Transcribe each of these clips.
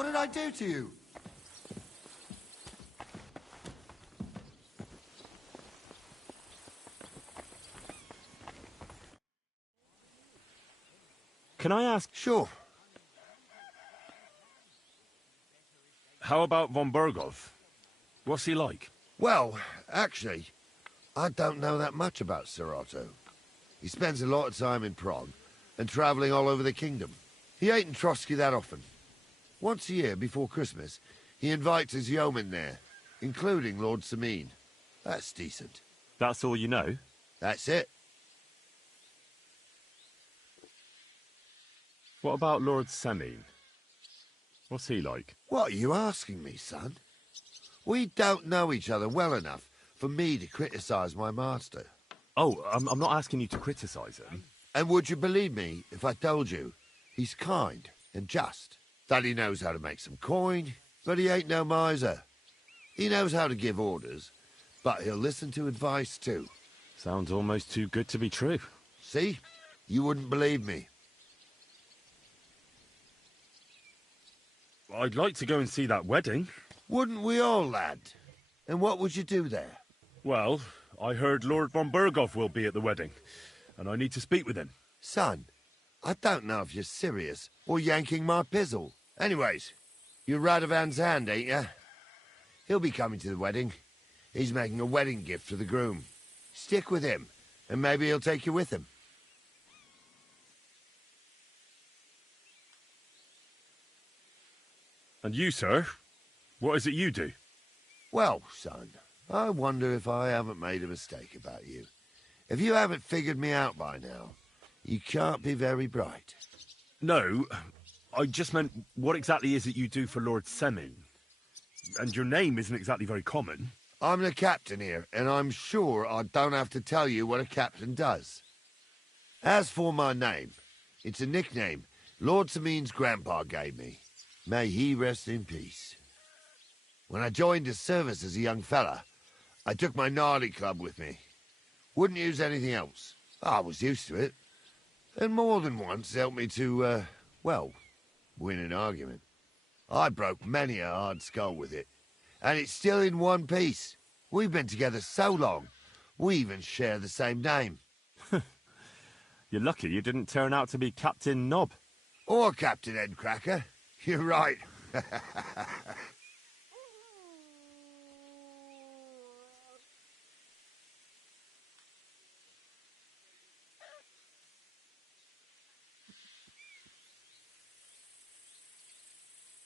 What did I do to you? Can I ask, Sure. how about von Berghoff? What's he like? Well, actually, I don't know that much about Sir Otto. He spends a lot of time in Prague and traveling all over the kingdom. He ain't in Trotsky that often. Once a year, before Christmas, he invites his yeomen there, including Lord Samin. That's decent. That's all you know? That's it. What about Lord Samin? What's he like? What are you asking me, son? We don't know each other well enough for me to criticize my master. Oh, I'm not asking you to criticize him. And would you believe me if I told you he's kind and just? That he knows how to make some coin, but he ain't no miser. He knows how to give orders, but he'll listen to advice too. Sounds almost too good to be true. See? You wouldn't believe me. I'd like to go and see that wedding. Wouldn't we all, lad? And what would you do there? Well, I heard Lord von Berghoff will be at the wedding, and I need to speak with him. Son, I don't know if you're serious or yanking my pizzle. Anyways, you're Radovan's hand, ain't ya? He'll be coming to the wedding. He's making a wedding gift for the groom. Stick with him, and maybe he'll take you with him. And you, sir? What is it you do? Well, son, I wonder if I haven't made a mistake about you. If you haven't figured me out by now, you can't be very bright. No, I just meant, what exactly is it you do for Lord Samin? And your name isn't exactly very common. I'm the captain here, and I'm sure I don't have to tell you what a captain does. As for my name, it's a nickname Lord Samin's grandpa gave me. May he rest in peace. When I joined his service as a young fella, I took my Nardi club with me. Wouldn't use anything else. I was used to it. And more than once helped me to, well, win an argument. I broke many a hard skull with it. And it's still in one piece. We've been together so long, we even share the same name. You're lucky you didn't turn out to be Captain Knob. Or Captain Headcracker. You're right.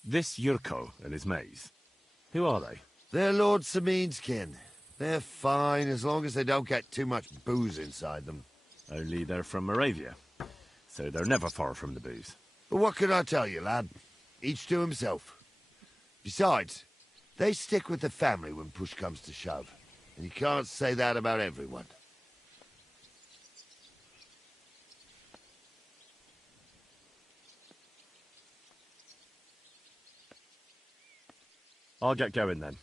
This Yurko and his mates, who are they? They're Lord Samin's kin. They're fine as long as they don't get too much booze inside them. Only they're from Moravia, so they're never far from the booze. But what can I tell you, lad? Each to himself. Besides, they stick with the family when push comes to shove. And you can't say that about everyone. I'll get going then.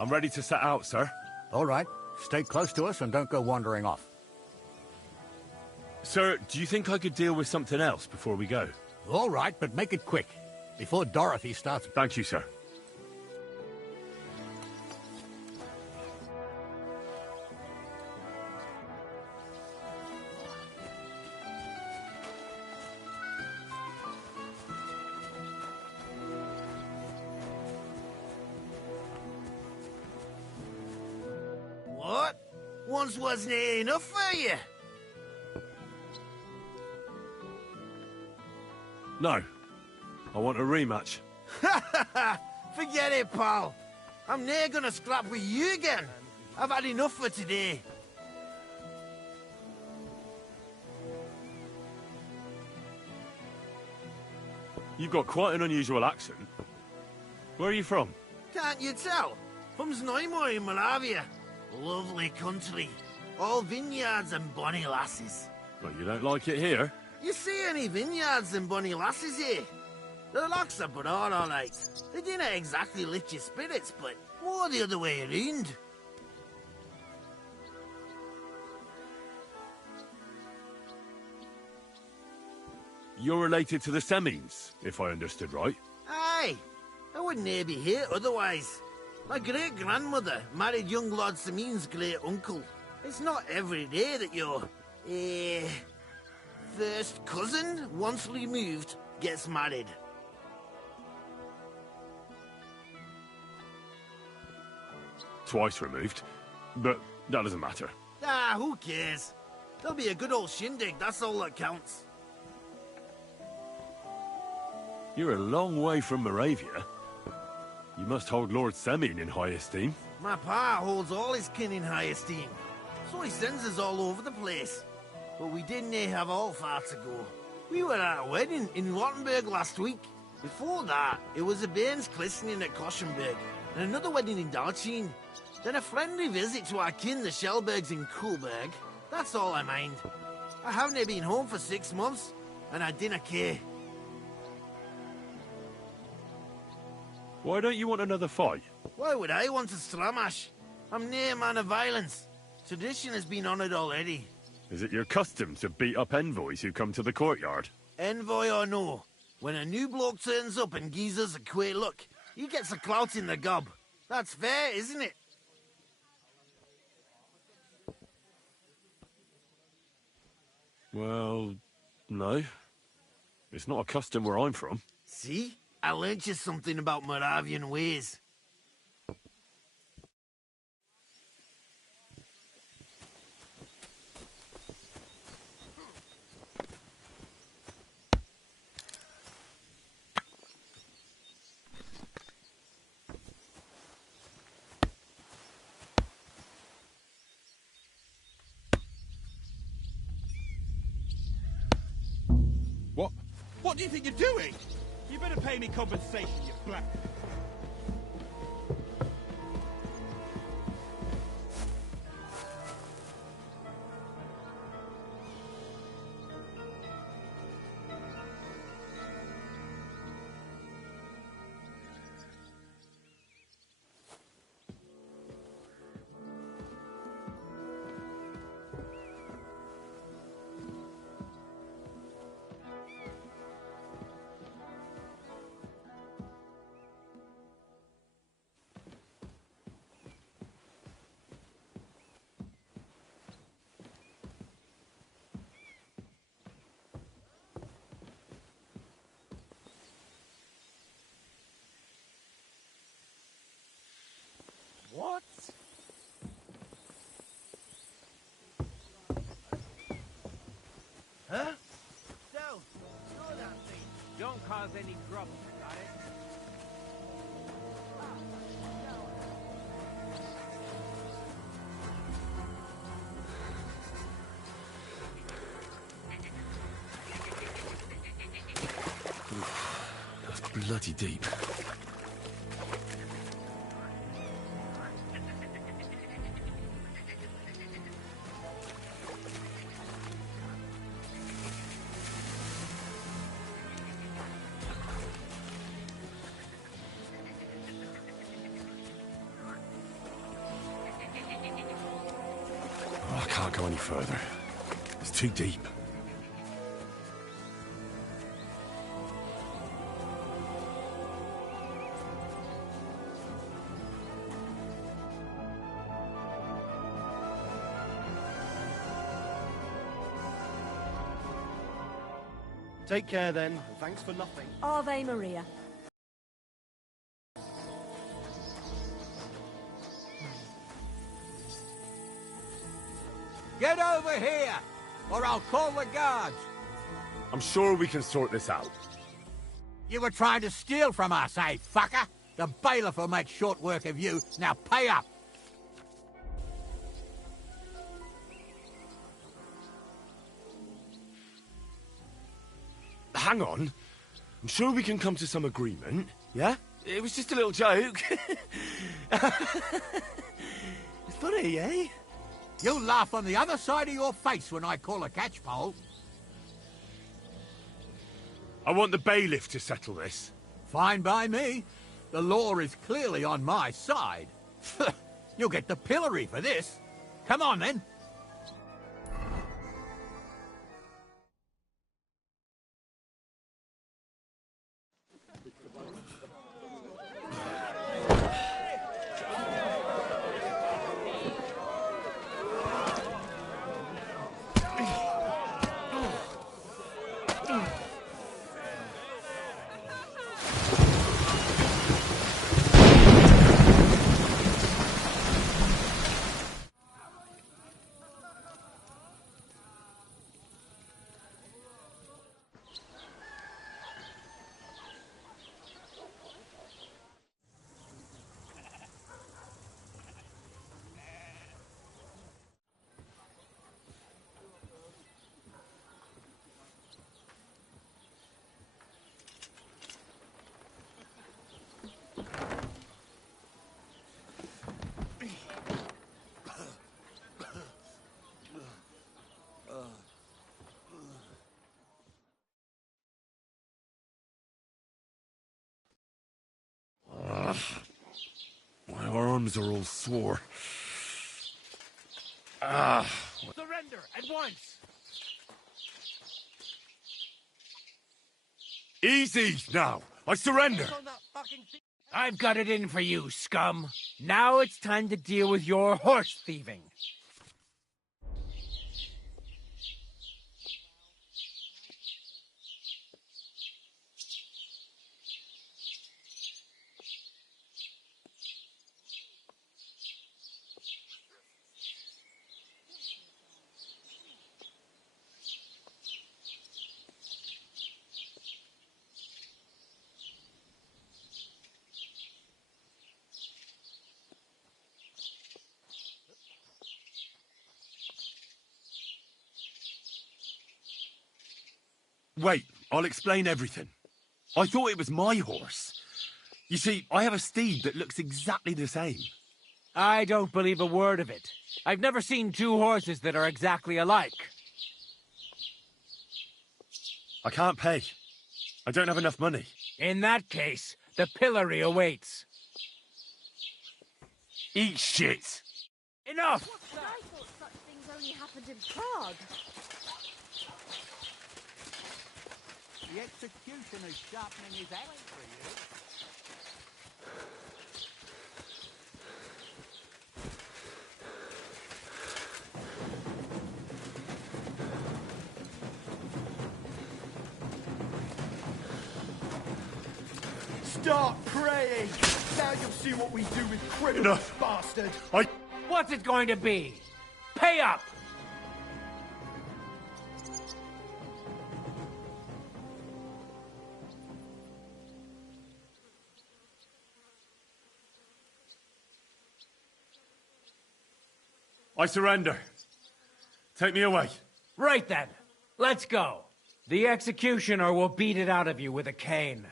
I'm ready to set out, sir. All right. Stay close to us and don't go wandering off. Sir, do you think I could deal with something else before we go? All right, but make it quick. Before Dorothy starts... Thank you, sir. What? Once wasn't enough for you? No. I want a rematch. Forget it, pal. I'm never gonna scrap with you again. I've had enough for today. You've got quite an unusual accent. Where are you from? Can't you tell? From Znojmo in Moravia. Lovely country. All vineyards and bonny lasses. Well, you don't like it here? You see any vineyards and bonny lasses here? The locks are broad, all right. They didn't exactly lift your spirits, but more the other way around. You're related to the Semines, if I understood right. Aye, I wouldn't e'er be here otherwise. My great-grandmother married young Lord Semin's great-uncle. It's not every day that your, first cousin, once removed, gets married. Twice removed. But that doesn't matter. Ah, who cares? There'll be a good old shindig, that's all that counts. You're a long way from Moravia. You must hold Lord Semin in high esteem. My pa holds all his kin in high esteem, so he sends us all over the place. But we didn't have all far to go. We were at a wedding in Rottenburg last week. Before that, it was a bairn's christening at Koschenberg, and another wedding in Dalchin. Then a friendly visit to our kin, the Schellbergs in Kuhlberg. That's all I mind. I haven't been home for 6 months, and I didn't care. Why don't you want another fight? Why would I want to stramash? I'm near a man of violence. Tradition has been honoured already. Is it your custom to beat up envoys who come to the courtyard? Envoy or no, when a new bloke turns up and gives us a queer look, he gets a clout in the gob. That's fair, isn't it? Well, no. It's not a custom where I'm from. See? I learnt you something about Moravian ways. What? What do you think you're doing? You better pay me compensation, you black... What? Huh? So, slow that thing. Don't cause any trouble, got it? That's bloody deep. any further. It's too deep. Take care then, and thanks for nothing. Ave Maria. Get over here, or I'll call the guards. I'm sure we can sort this out. You were trying to steal from us, eh, fucker? The bailiff will make short work of you. Now pay up. Hang on. I'm sure we can come to some agreement, yeah? It was just a little joke. It's funny, eh? You'll laugh on the other side of your face when I call a catchpole. I want the bailiff to settle this. Fine by me. The law is clearly on my side. You'll get the pillory for this. Come on, then. My arms are all sore. Surrender at once! Easy now. I surrender. I've got it in for you, scum. Now it's time to deal with your horse thieving. Wait, I'll explain everything. I thought it was my horse. You see, I have a steed that looks exactly the same. I don't believe a word of it. I've never seen two horses that are exactly alike. I can't pay. I don't have enough money. In that case, the pillory awaits. Eat shit! Enough! I thought such things only happened in Prague. The executioner's sharpening his axe for you. Start praying! Now you'll see what we do with criminals, bastard! What's it going to be? Pay up! I surrender. Take me away. Right then. Let's go. The executioner will beat it out of you with a cane.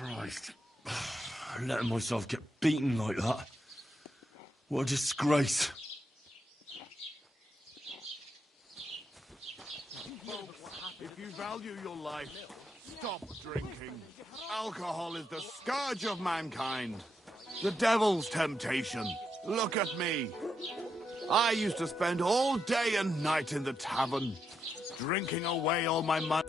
Christ. Letting myself get beaten like that. What a disgrace. If you value your life, stop drinking. Alcohol is the scourge of mankind. The devil's temptation. Look at me. I used to spend all day and night in the tavern, drinking away all my money.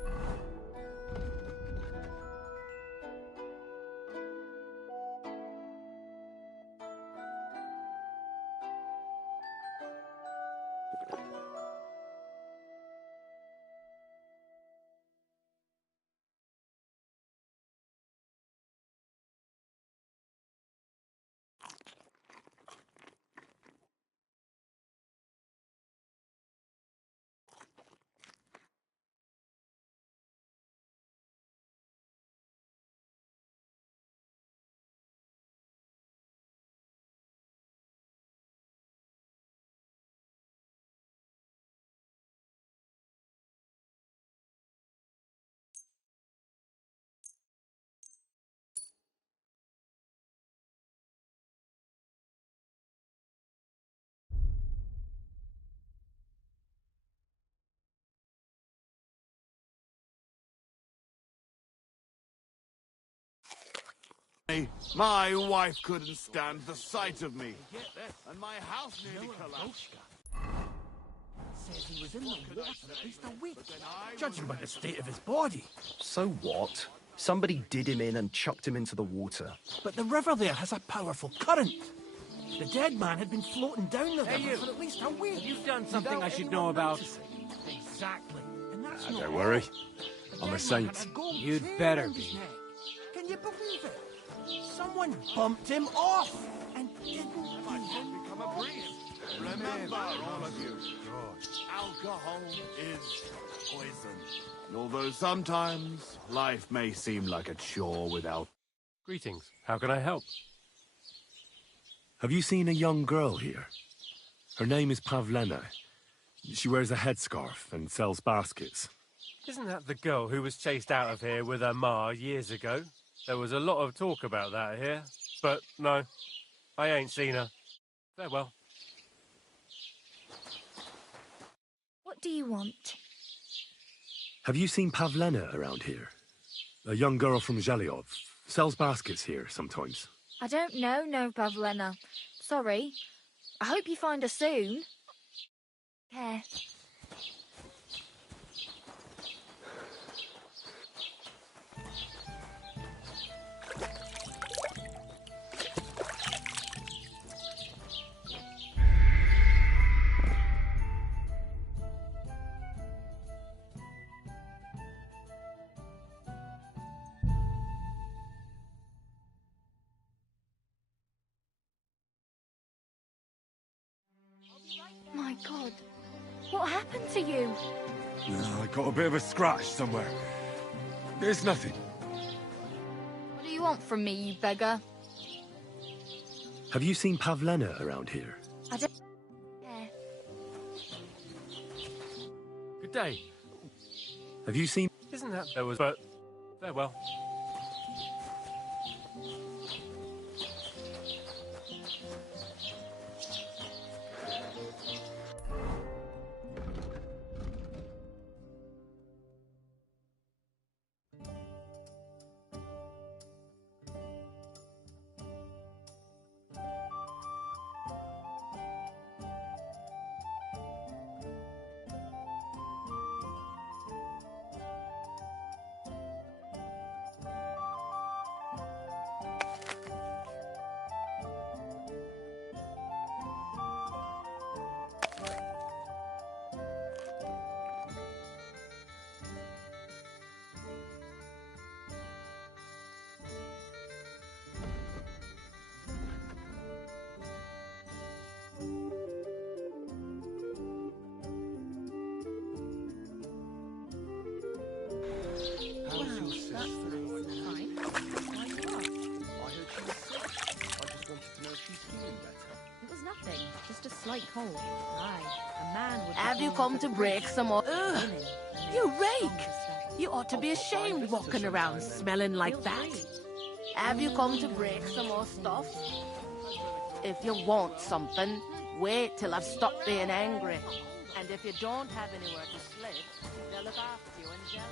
My wife couldn't stand the sight of me, and my house nearly collapsed. Says he was in the water at least a week, judging by the state of his body. So what? Somebody did him in and chucked him into the water. But the river there has a powerful current. The dead man had been floating down the river for at least a week. You've done something I should know about. Exactly. And that's not Don't worry. all. I'm a saint. You'd better be. Can you believe it? Someone bumped him off and didn't even Become a priest. Remember, all of you, alcohol is poison. Although sometimes life may seem like a chore without. Greetings. How can I help? Have you seen a young girl here? Her name is Pavlena. She wears a headscarf and sells baskets. Isn't that the girl who was chased out of here with her ma years ago? There was a lot of talk about that here. But no, I ain't seen her. Farewell. What do you want? Have you seen Pavlena around here? A young girl from Zhelyov. Sells baskets here sometimes. I don't know, no, Pavlena. Sorry. I hope you find her soon. Care. My God, what happened to you? I got a bit of a scratch somewhere. It's nothing. What do you want from me, you beggar? Have you seen Pavlena around here? I don't care. Good day. Have you seen... Isn't that there was... But farewell. Just a slight cold. Aye, a man would... Have you come to break some more? Ugh, you rake! You ought to be ashamed walking around smelling like that. Have you come to break some more stuff? If you want something, wait till I've stopped being angry. And if you don't have anywhere to sleep, they'll look after you in Jelly.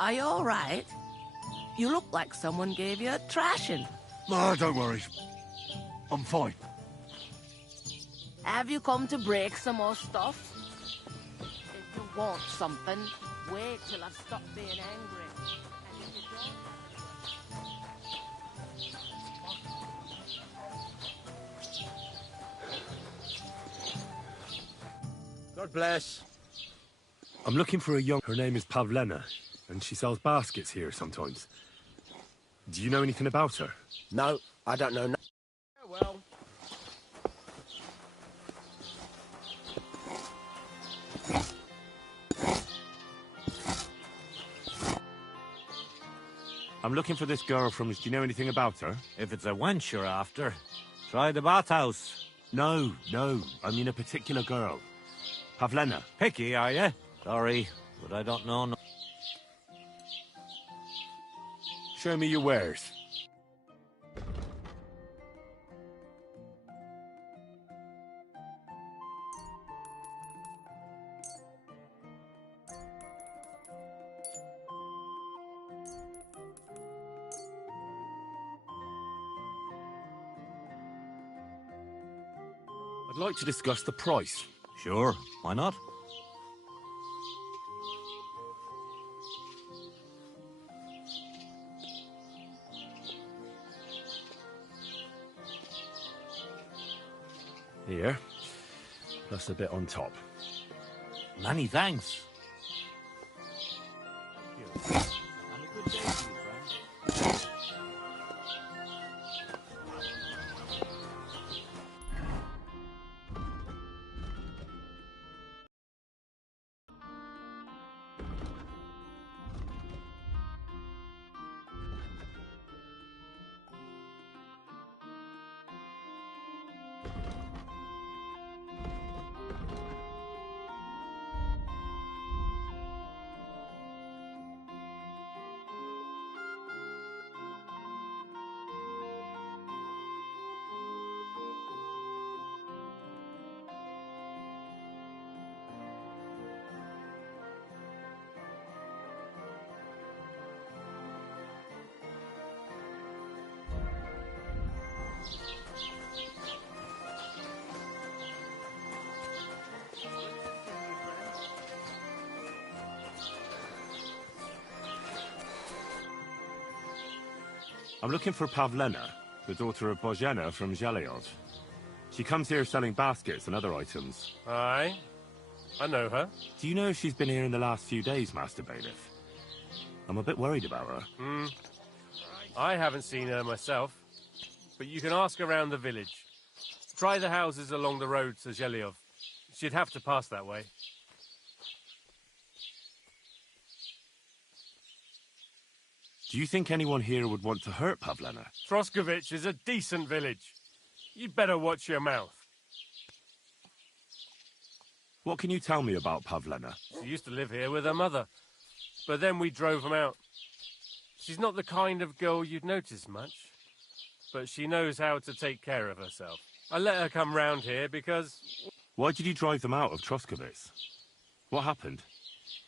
Are you all right? You look like someone gave you a thrashing. Ah, don't worry. I'm fine. Have you come to break some more stuff? If you want something, wait till I've stopped being angry. And if you don't... God bless. I'm looking for a young... Her name is Pavlena, and she sells baskets here sometimes. Do you know anything about her? No, I don't know. Yeah, well. I'm looking for this girl from... Do you know anything about her? If it's a wench you're after, try the bathhouse. No, I mean a particular girl. Pavlena. Picky, are you? Sorry, but I don't know. Show me your wares. I'd like to discuss the price. Sure, why not? Here, plus a bit on top. Many thanks. I'm looking for Pavlena, the daughter of Bozhena from Zhelyov. She comes here selling baskets and other items. Aye, I know her. Do you know if she's been here in the last few days, Master Bailiff? I'm a bit worried about her. I haven't seen her myself, but you can ask around the village. Try the houses along the road to Zhelyov. She'd have to pass that way. Do you think anyone here would want to hurt Pavlena? Troskovich is a decent village. You'd better watch your mouth. What can you tell me about Pavlena? She used to live here with her mother, but then we drove them out. She's not the kind of girl you'd notice much, but she knows how to take care of herself. I let her come round here because... Why did you drive them out of Troskovich? What happened?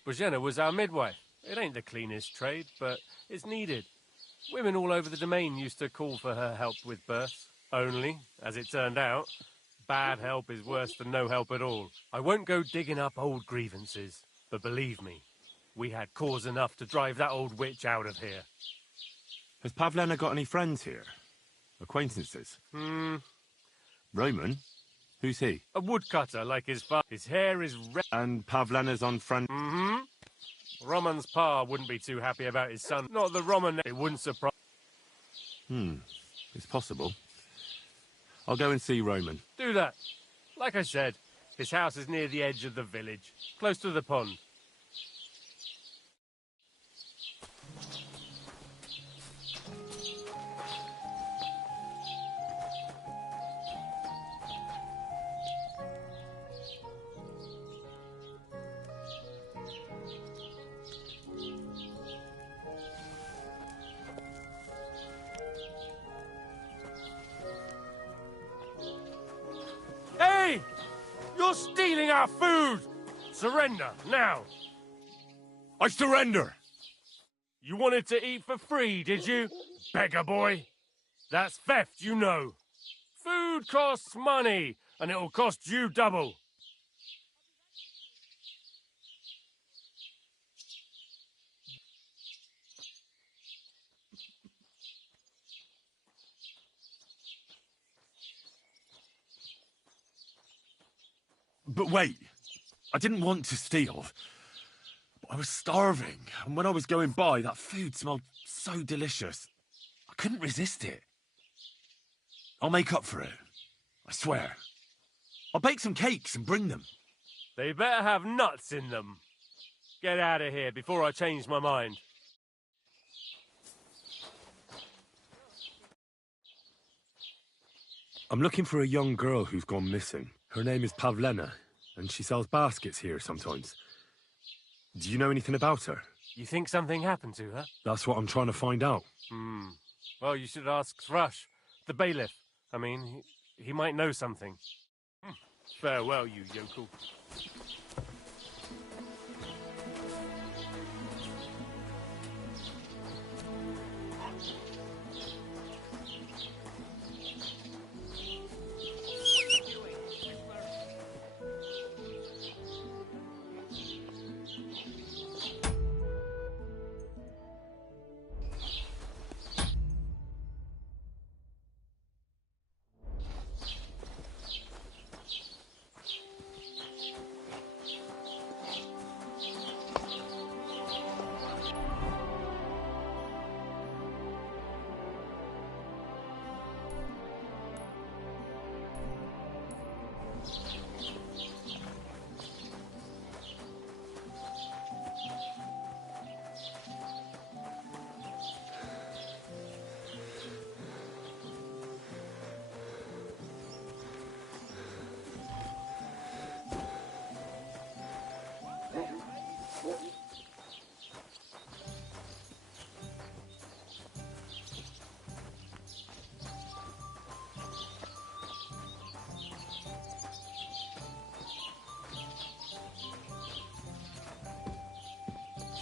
Bozhena was our midwife. It ain't the cleanest trade, but it's needed. Women all over the domain used to call for her help with births. Only, as it turned out, bad help is worse than no help at all. I won't go digging up old grievances, but believe me, We had cause enough to drive that old witch out of here. Has Pavlena got any friends here? Acquaintances? Roman? Who's he? A woodcutter like his father. His hair is red. And Pavlena's on friend... Roman's pa wouldn't be too happy about his son. Not the Roman... It wouldn't surprise... It's possible. I'll go and see Roman. Do that. Like I said, his house is near the edge of the village, close to the pond. Hey! You're stealing our food! Surrender, now! I surrender! You wanted to eat for free, did you? Beggar boy! That's theft, you know. Food costs money, and it'll cost you double. But wait, I didn't want to steal. I was starving, and when I was going by, that food smelled so delicious. I couldn't resist it. I'll make up for it. I swear. I'll bake some cakes and bring them. They better have nuts in them. Get out of here before I change my mind. I'm looking for a young girl who's gone missing. Her name is Pavlena, and she sells baskets here sometimes. Do you know anything about her? You think something happened to her? That's what I'm trying to find out. Well, you should ask Thrush, the bailiff. I mean, he might know something. Farewell, you yokel.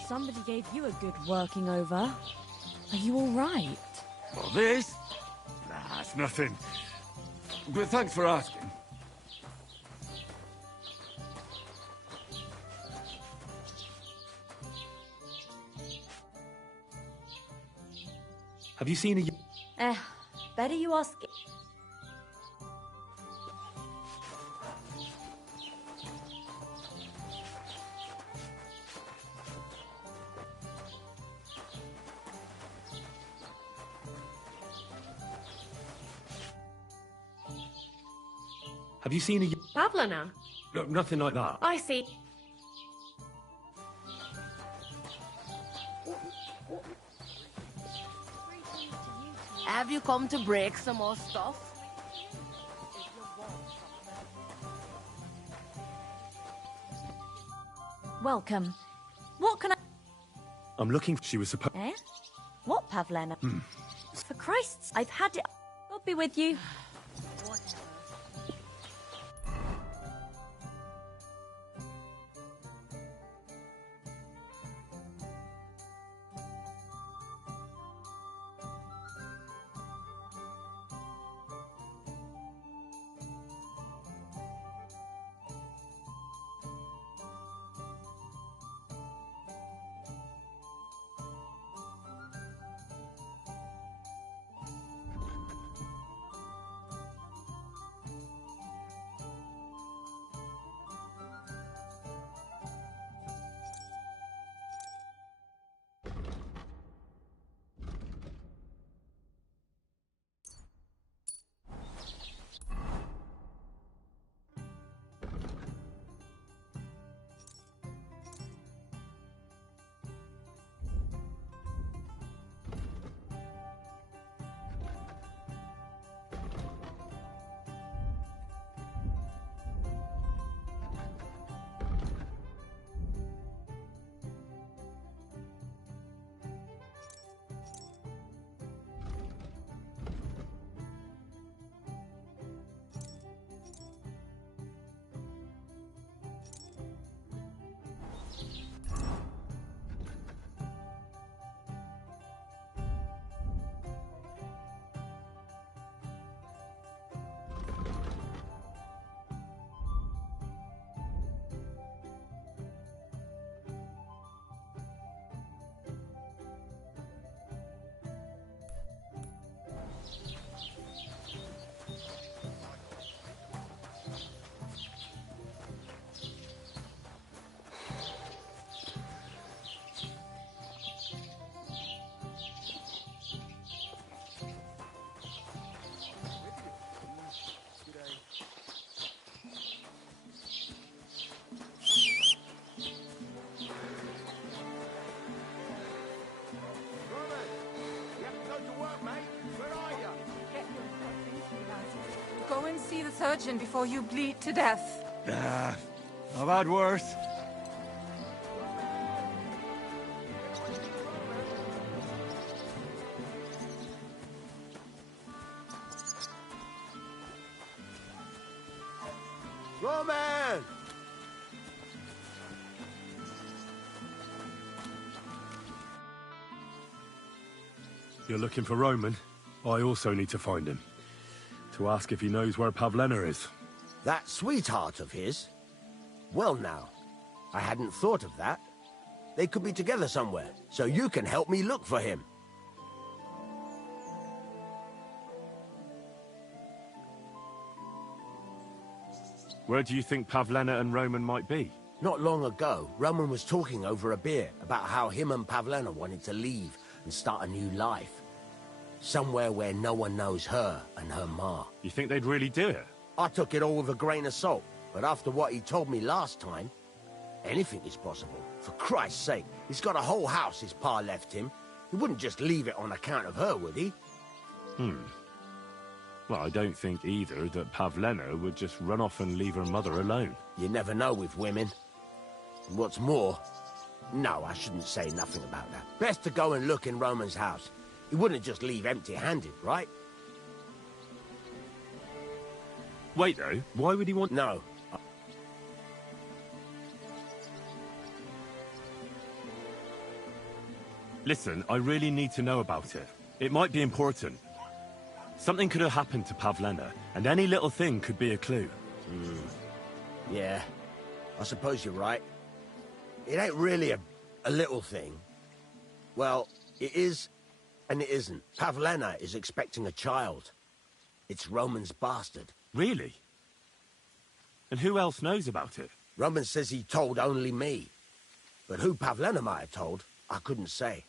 Somebody gave you a good working over. Are you all right? Well, this? Nah, it's nothing. But thanks for asking. Have you seen a... Better you ask... Have you seen a... Pavlena? No, nothing like that. I see. Have you come to break some more stuff? Welcome. What can I... I'm looking... She was supposed... What, Pavlena? For Christ's... I've had it... God be with you. and see the surgeon before you bleed to death. I've had worse. Roman! You're looking for Roman? I also need to find him. To ask if he knows where Pavlena is. That sweetheart of his? Well now, I hadn't thought of that. They could be together somewhere, so you can help me look for him. Where do you think Pavlena and Roman might be? Not long ago, Roman was talking over a beer about how him and Pavlena wanted to leave and start a new life. Somewhere where no one knows her and her ma. You think they'd really do it? I took it all with a grain of salt, but after what he told me last time, anything is possible. For Christ's sake, he's got a whole house his pa left him. He wouldn't just leave it on account of her, would he? Well, I don't think either that Pavlena would just run off and leave her mother alone. You never know with women. And what's more... No, I shouldn't say nothing about that. Best to go and look in Roman's house. He wouldn't just leave empty-handed, right? Wait, though. Why would he want... No. Listen, I really need to know about it. It might be important. Something could have happened to Pavlena, and any little thing could be a clue. Yeah, I suppose you're right. It ain't really a little thing. Well, it is, and it isn't. Pavlena is expecting a child. It's Roman's bastard. Really? And who else knows about it? Roman says he told only me. But who Pavlena might have told, I couldn't say.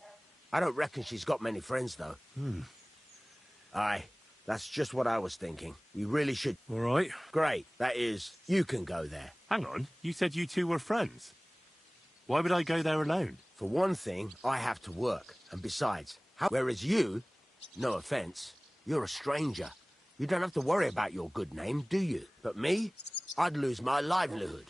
I don't reckon she's got many friends, though. Aye, that's just what I was thinking. We really should... All right. Great, that is, you can go there. Hang on, you said you two were friends. Why would I go there alone? For one thing, I have to work. And besides, whereas you, no offense, you're a stranger. You don't have to worry about your good name, do you? But me, I'd lose my livelihood.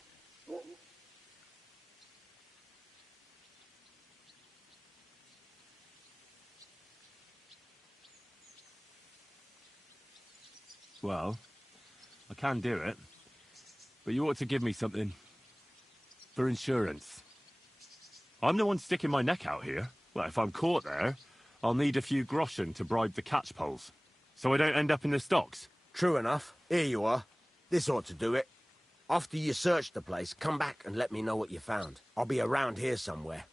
Well, I can do it. But you ought to give me something. For insurance. I'm the one sticking my neck out here. Well, if I'm caught there, I'll need a few groschen to bribe the catchpoles. So I don't end up in the stocks. True enough. Here you are. This ought to do it. After you search the place, come back and let me know what you found. I'll be around here somewhere.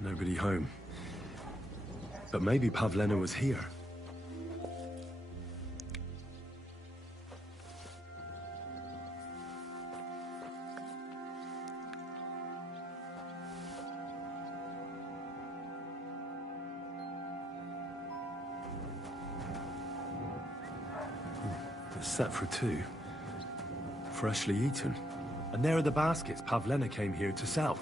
Nobody home. But maybe Pavlena was here. It's set for two. Freshly eaten. And there are the baskets Pavlena came here to sell.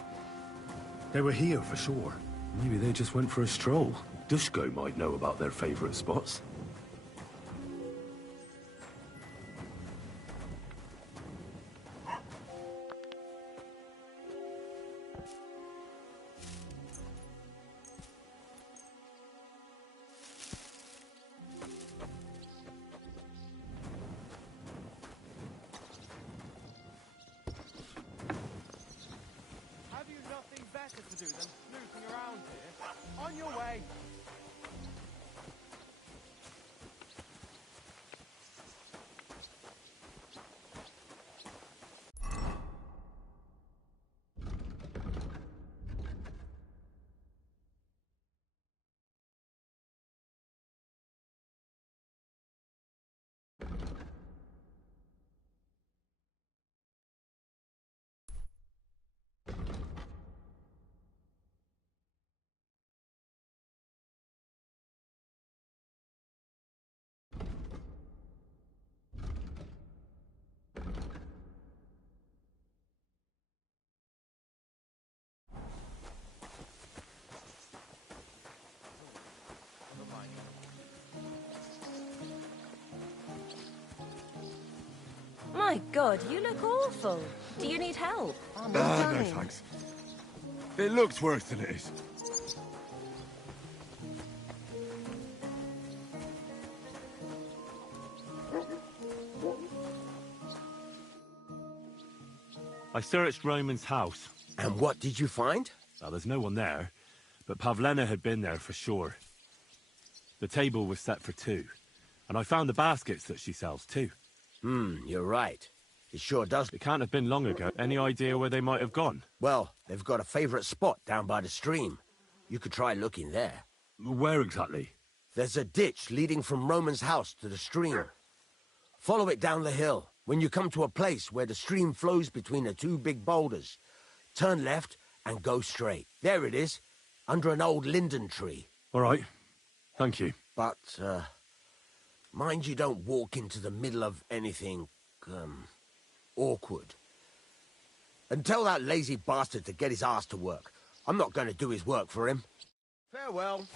They were here for sure. Maybe they just went for a stroll. Dushko might know about their favorite spots. Have you nothing better to do than snooping around here? On your way. My God, you look awful. Do you need help? No thanks. It looks worse than it is. I searched Roman's house. And what did you find? Well, there's no one there, but Pavlena had been there for sure. The table was set for two, and I found the baskets that she sells too. You're right. It sure does. It can't have been long ago. Any idea where they might have gone? Well, they've got a favorite spot down by the stream. You could try looking there. Where exactly? There's a ditch leading from Roman's house to the stream. Follow it down the hill. When you come to a place where the stream flows between the two big boulders, turn left and go straight. There it is, under an old linden tree. All right. Thank you. But, mind you don't walk into the middle of anything, awkward. And tell that lazy bastard to get his ass to work. I'm not going to do his work for him. Farewell.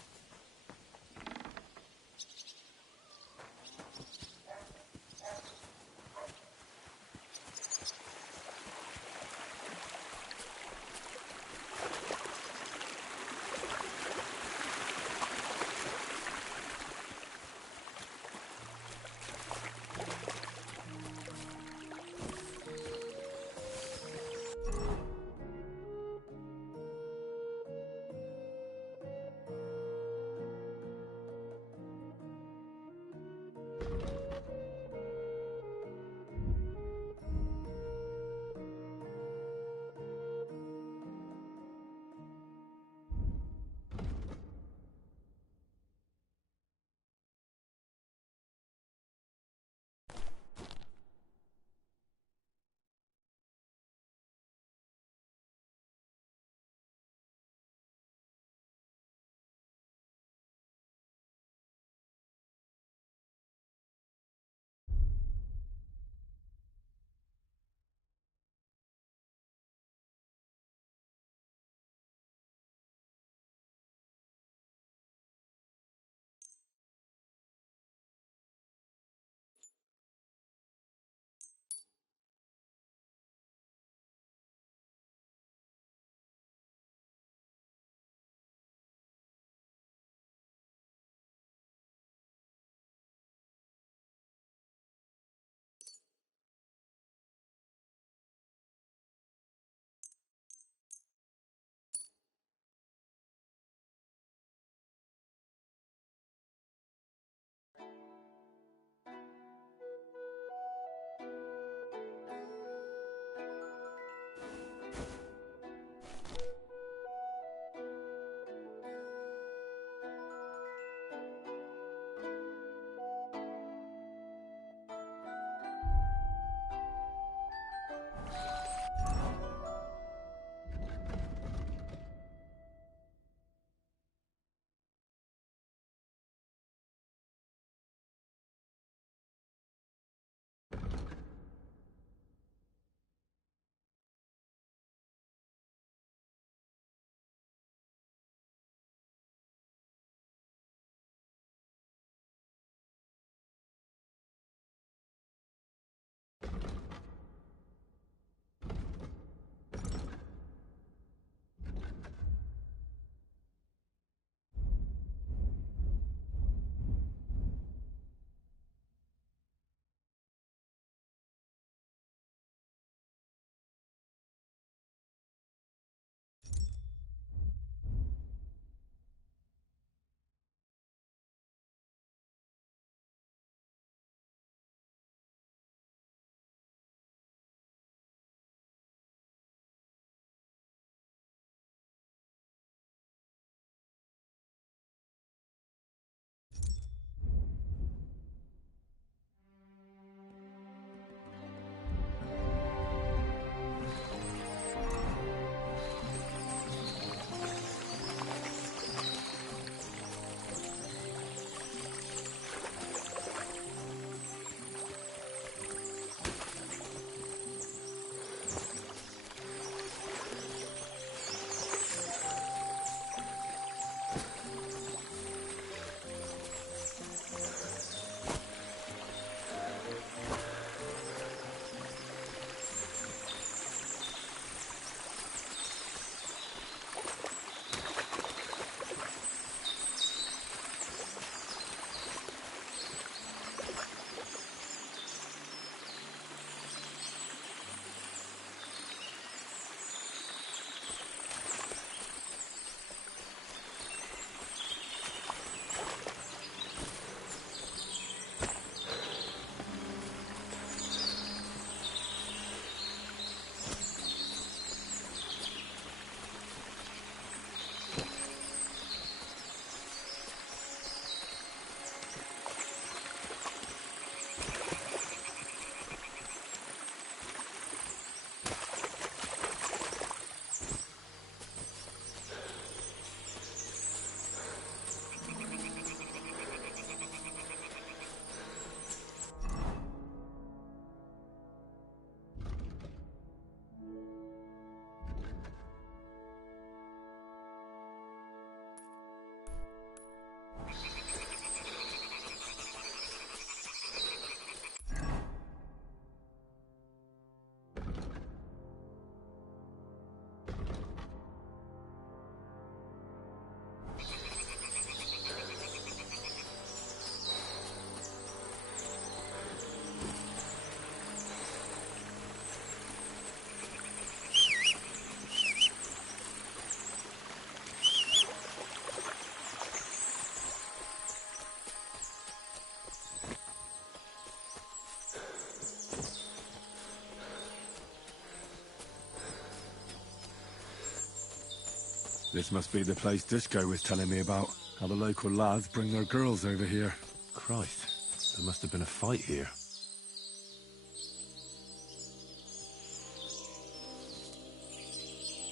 This must be the place Dushko was telling me about. How the local lads bring their girls over here. Christ, there must have been a fight here.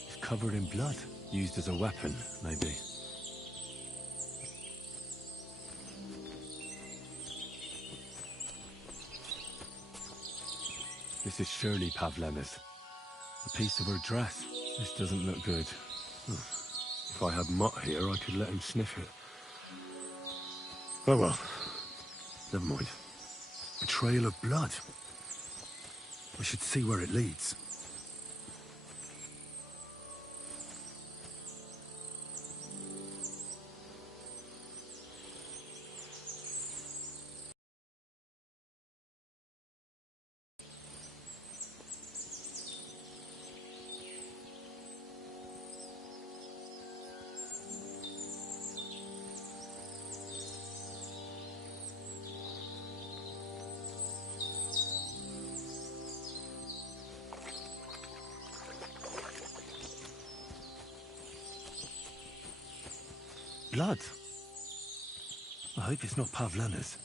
It's covered in blood. Used as a weapon, maybe. This is surely Pavlena's. A piece of her dress. This doesn't look good. If I had Mutt here, I could let him sniff it. Oh well. Never mind. A trail of blood. I should see where it leads. Blood? I hope it's not Pavlena's.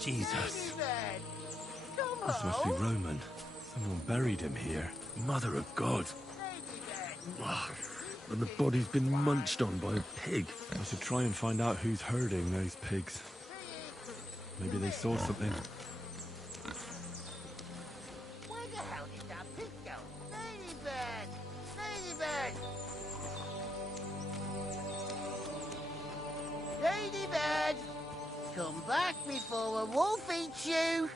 Jesus. This must be Roman. Someone buried him here. Mother of God. And the body's been munched on by a pig. I should try and find out who's herding those pigs. Maybe they saw something. Where the hell did that pig go? Ladybird! Ladybird! Ladybird! Come back before a wolf eats you!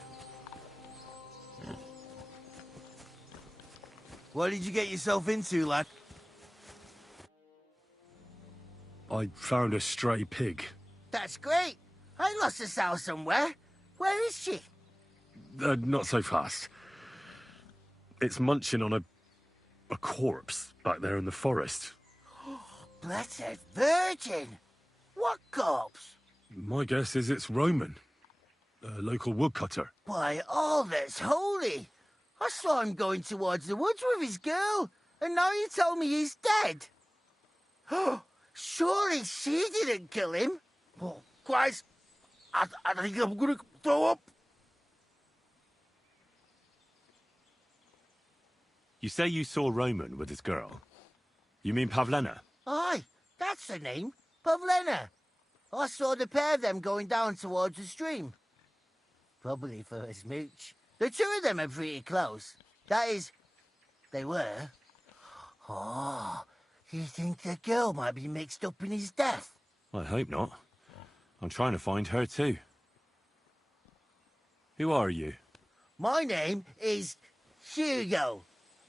What did you get yourself into, lad? I found a stray pig. That's great. I lost a sow somewhere. Where is she? Not so fast. It's munching on a corpse back there in the forest. Blessed Virgin! What corpse? My guess is it's Roman. A local woodcutter. By all that's holy! I saw him going towards the woods with his girl, and now you tell me he's dead. Surely she didn't kill him. Oh, Christ! I think I'm gonna throw up. You say you saw Roman with his girl. You mean Pavlena? Aye, that's the name. Pavlena. I saw the pair of them going down towards the stream. Probably for a smooch. The two of them are pretty close. That is, they were. Oh, you think the girl might be mixed up in his death? I hope not. I'm trying to find her too. Who are you? My name is Hugo.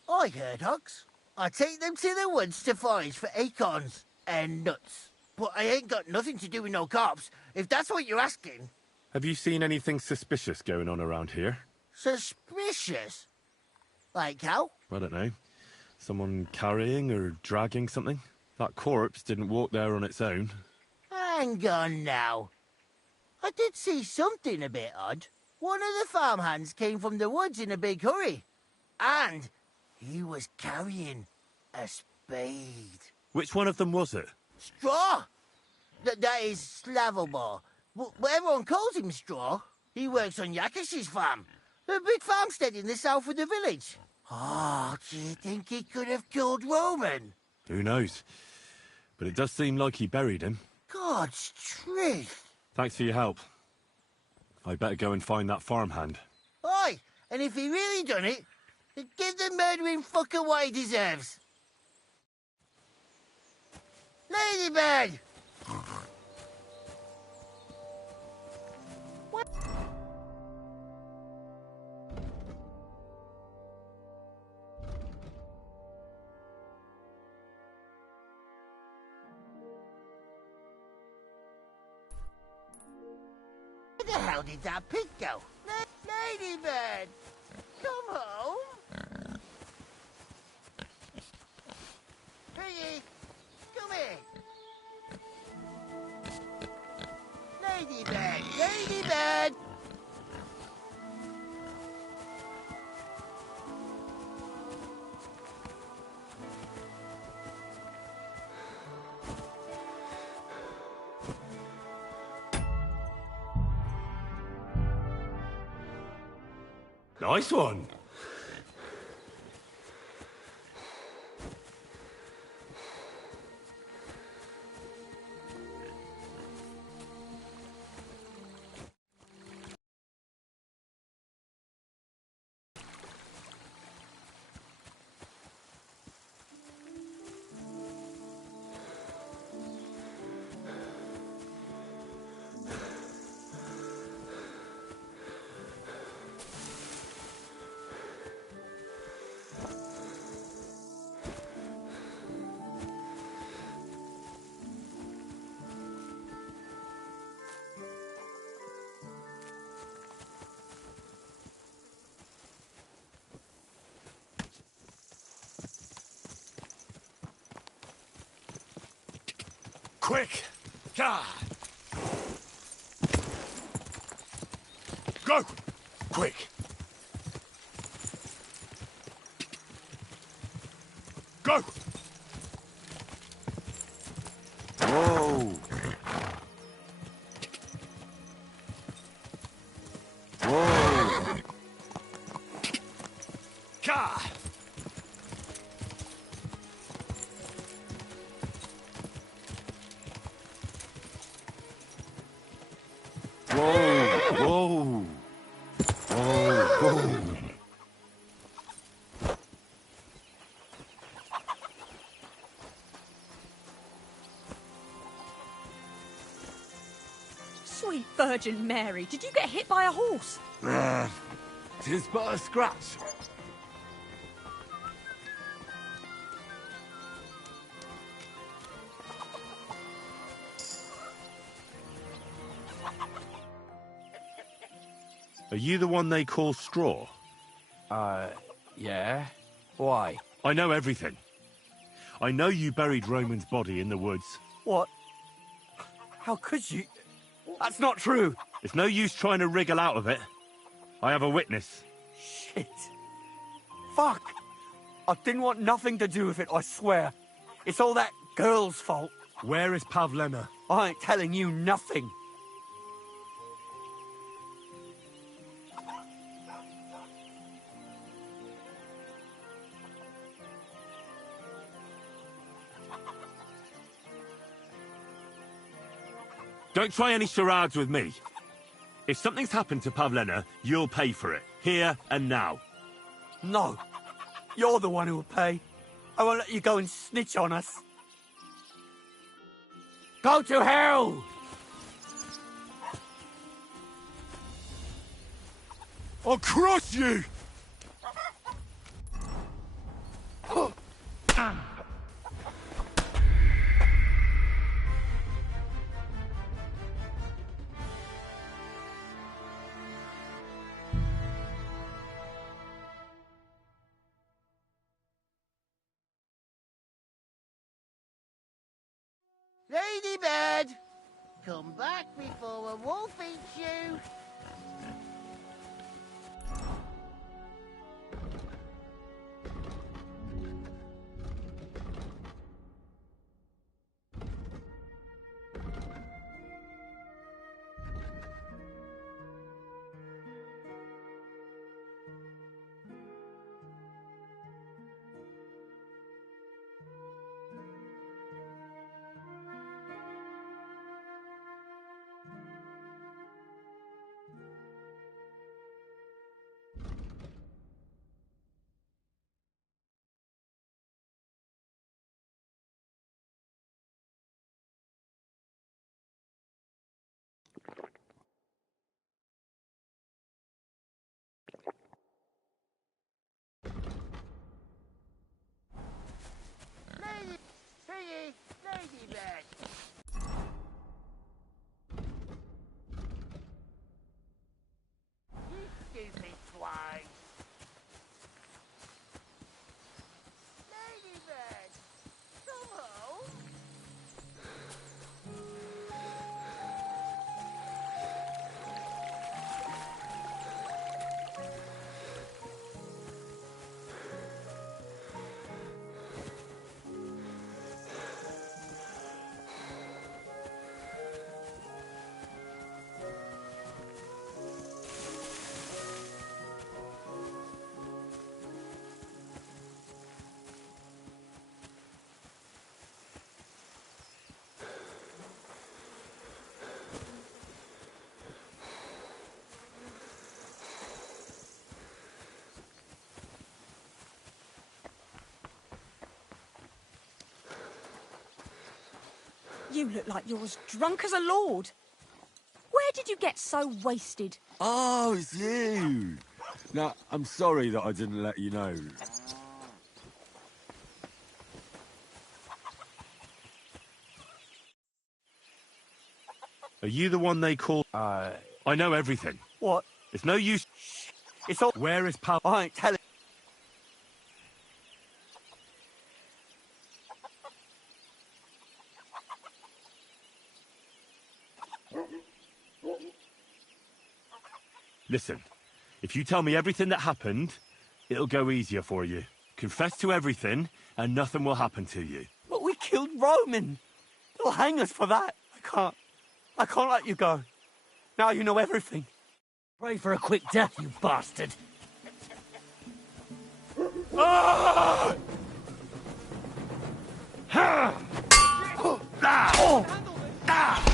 I herd hogs. I take them to the woods to forage for acorns and nuts. But I ain't got nothing to do with no cops, if that's what you're asking. Have you seen anything suspicious going on around here? Suspicious? Like how? I don't know. Someone carrying or dragging something? That corpse didn't walk there on its own. Hang on now. I did see something a bit odd. One of the farmhands came from the woods in a big hurry. And he was carrying a spade. Which one of them was it? Straw! That is Slavobor. But everyone calls him Straw. He works on Yakish's farm. A big farmstead in the south of the village. Oh, do you think he could have killed Roman? Who knows? But it does seem like he buried him. God's truth. Thanks for your help. I better go and find that farmhand. Aye, and if he really done it, then give the murdering fucker what he deserves. Ladybird! Where the hell did that pig go? Ladybird! Come home! Piggy, come here. Ladybird, ladybird. Nice one. Quick! God! Go! Quick! Go! Whoa! Whoa! God! Whoa! Whoa! Whoa! Whoa! Sweet Virgin Mary, did you get hit by a horse? Tis but a scratch. Are you the one they call Straw? Yeah? Why? I know everything. I know you buried Roman's body in the woods. What? How could you? That's not true. It's no use trying to wriggle out of it. I have a witness. Shit. Fuck. I didn't want nothing to do with it, I swear. It's all that girl's fault. Where is Pavlena? I ain't telling you nothing. Don't try any charades with me. If something's happened to Pavlena, you'll pay for it. Here and now. No. You're the one who'll pay. I won't let you go and snitch on us. Go to hell! I'll crush you! Ladybird, come back before a wolf eats you. You look like you're as drunk as a lord. Where did you get so wasted? Oh, it's you! Now, I'm sorry that I didn't let you know. Are you the one they call... I know everything. What? It's no use... It's all... Where is Pal... I ain't telling... Listen, if you tell me everything that happened, it'll go easier for you. Confess to everything, and nothing will happen to you. But we killed Roman. They'll hang us for that. I can't let you go. Now you know everything. Pray for a quick death, you bastard. Ah! Ha! Ah! Oh! Ah!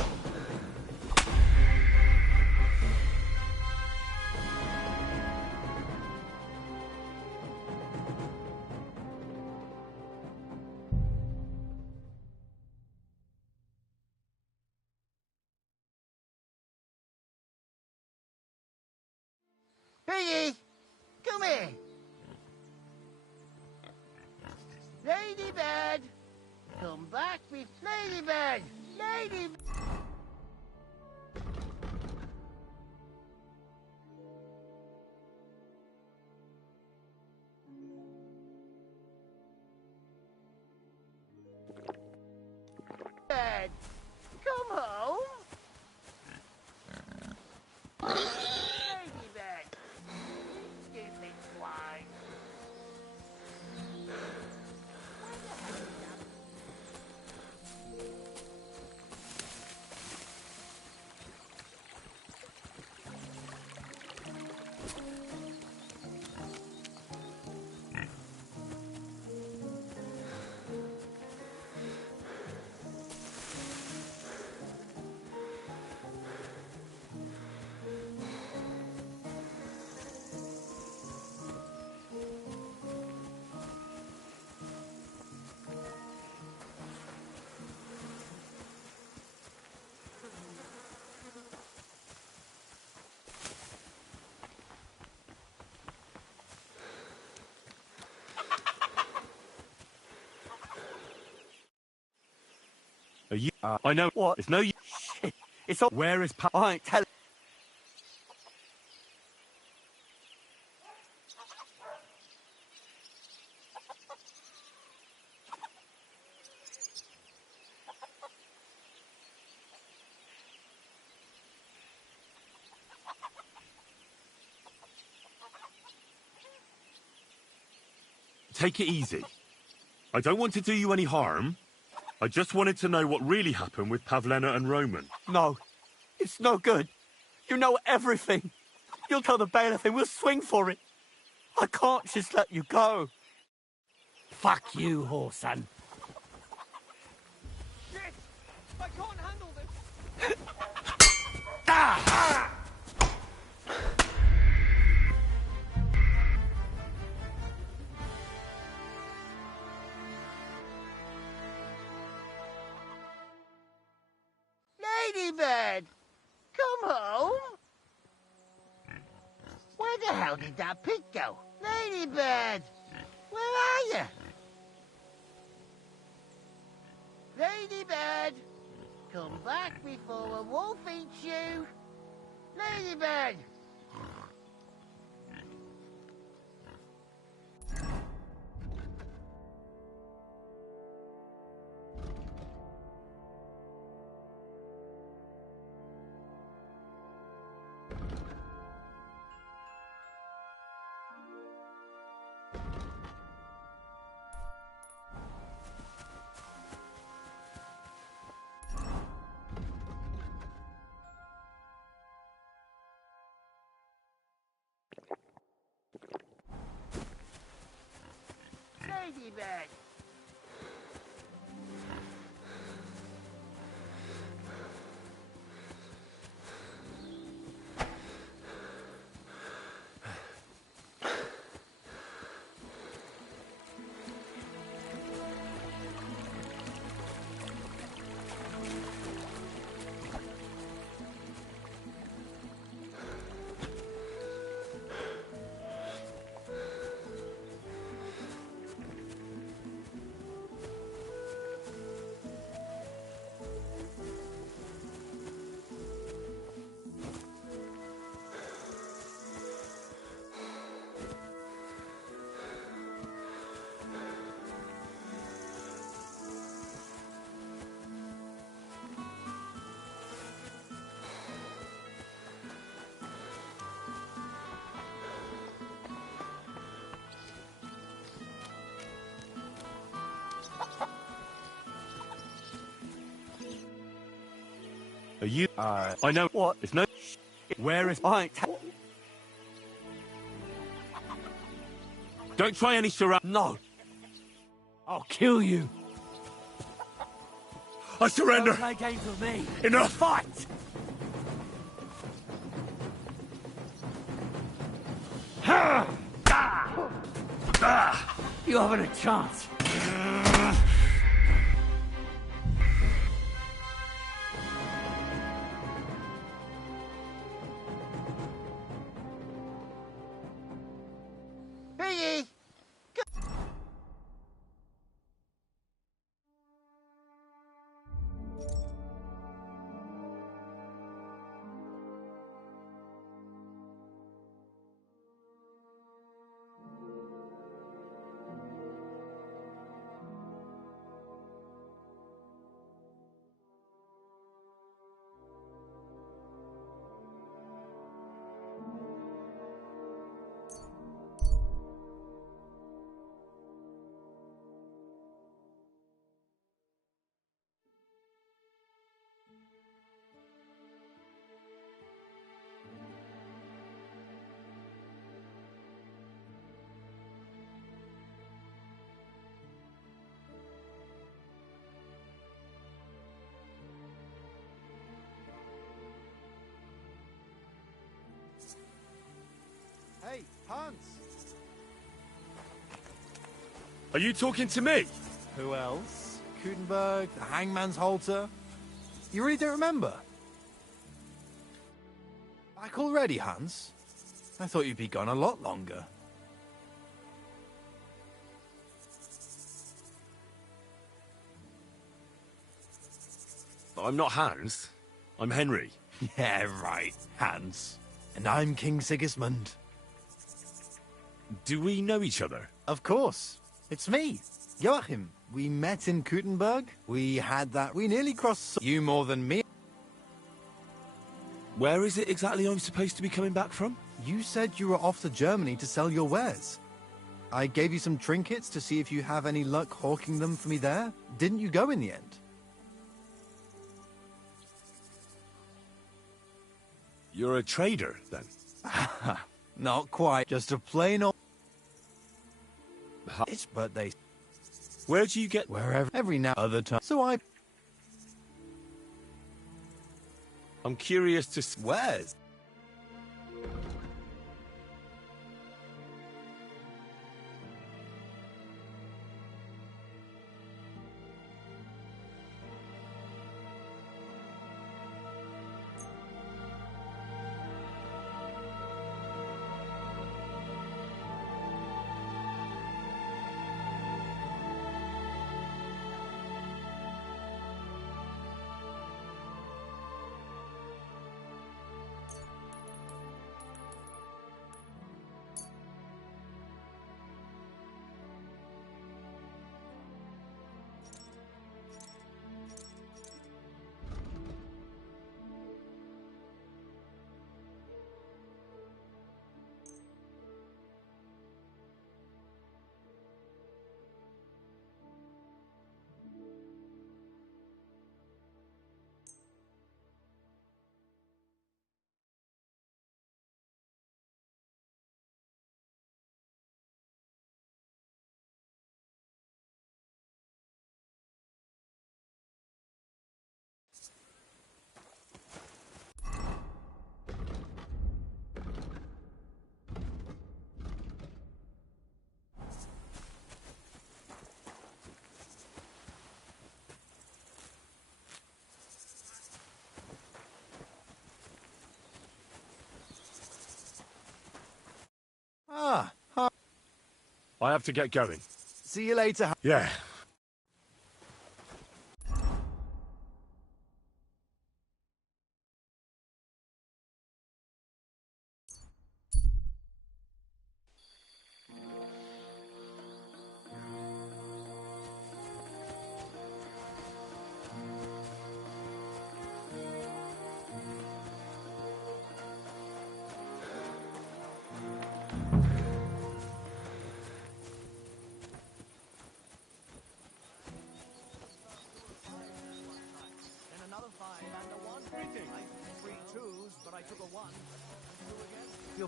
Piggy, come here. Ladybird, come back with Ladybird. Ladybird. Bird, come home. Ladybird, stupid swine. Are you... I know... What? It's no use... Shit. It's all... Where is Pal... I ain't telling... Take it easy. I don't want to do you any harm. I just wanted to know what really happened with Pavlena and Roman. No. It's no good. You know everything. You'll tell the bailiff and we'll swing for it. I can't just let you go. Fuck you, whoreson. Shit! I can't handle this! Ah! Ladybird, come home. Where the hell did that pig go? Ladybird, where are you? Ladybird, come back before a wolf eats you. Ladybird. Ladybird. Are you... I know... What? It's no... Where is... Don't try any charade. No. I'll kill you. I surrender. Don't play games with me. Enough. Fight. You haven't a chance. Piggy! Hey, Hans! Are you talking to me? Who else? Gutenberg, the Hangman's Halter? You really don't remember? Back already, Hans? I thought you'd be gone a lot longer. I'm not Hans. I'm Henry. Yeah, right, Hans. And I'm King Sigismund. Do we know each other? Of course. It's me, Joachim. We met in Gutenberg. We nearly crossed you more than me. Where is it exactly I'm supposed to be coming back from? You said you were off to Germany to sell your wares. I gave you some trinkets to see if you have any luck hawking them for me there. Didn't you go in the end? You're a trader, then? Not quite. Just a plain old... It's birthday. Where do you get... Wherever. Every now other time. So I'm curious to... Where's? I have to get going. See you later. Yeah.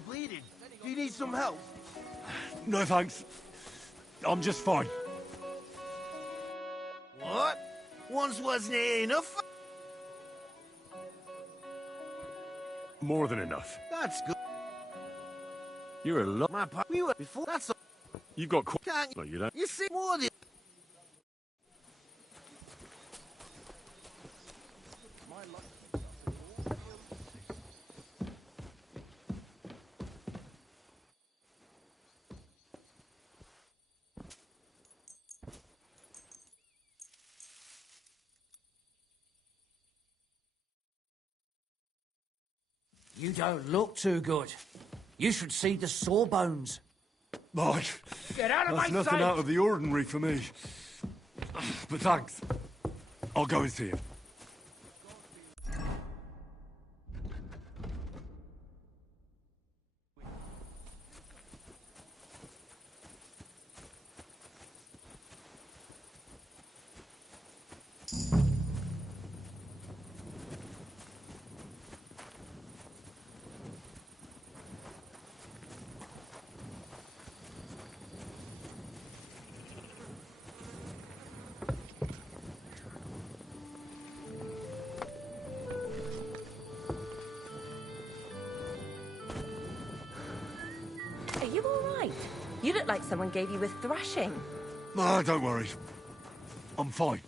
bleeding. Do you need some help? No thanks. I'm just fine. What? Once wasn't enough? More than enough. That's good. You're a lot. We were before. That's all. You've got quite. Can't you? No, you don't. You see more than. You don't look too good. You should see the sawbones. Mike, Get out of that's my nothing sight! out of the ordinary for me. But thanks. I'll go and see him. Are you all right? You look like someone gave you a thrashing. Ah, don't worry. I'm fine.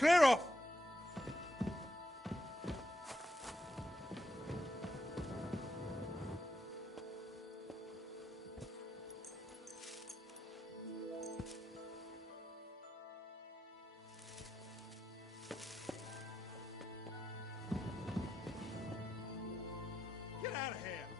Clear off! Get out of here!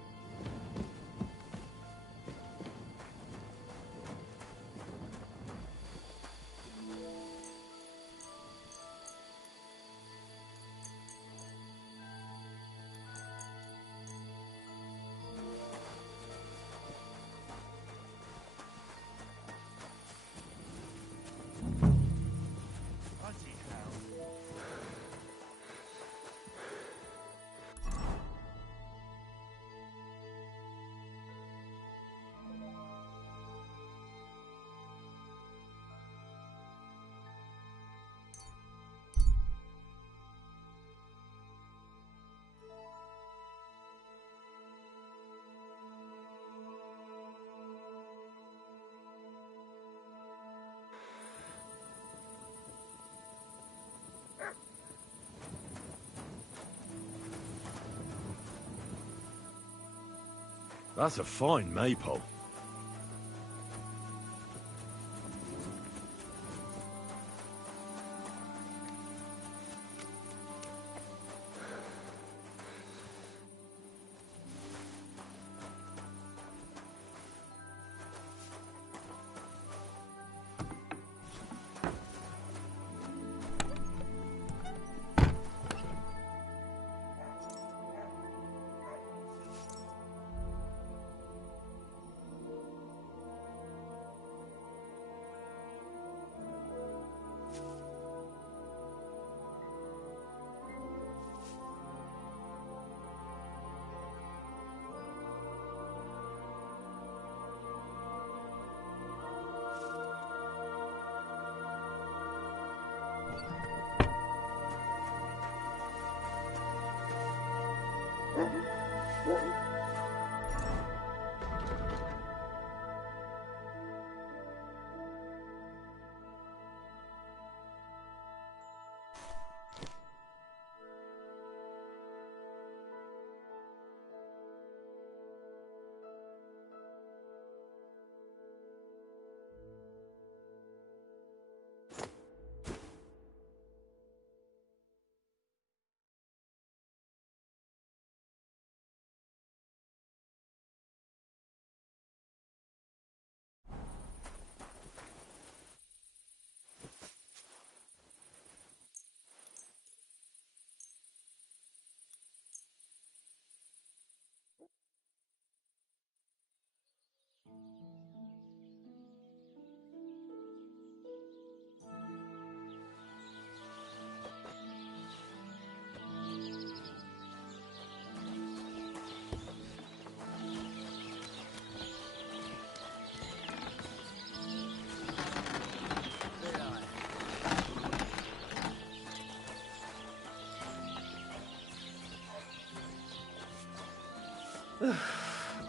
That's a fine maypole.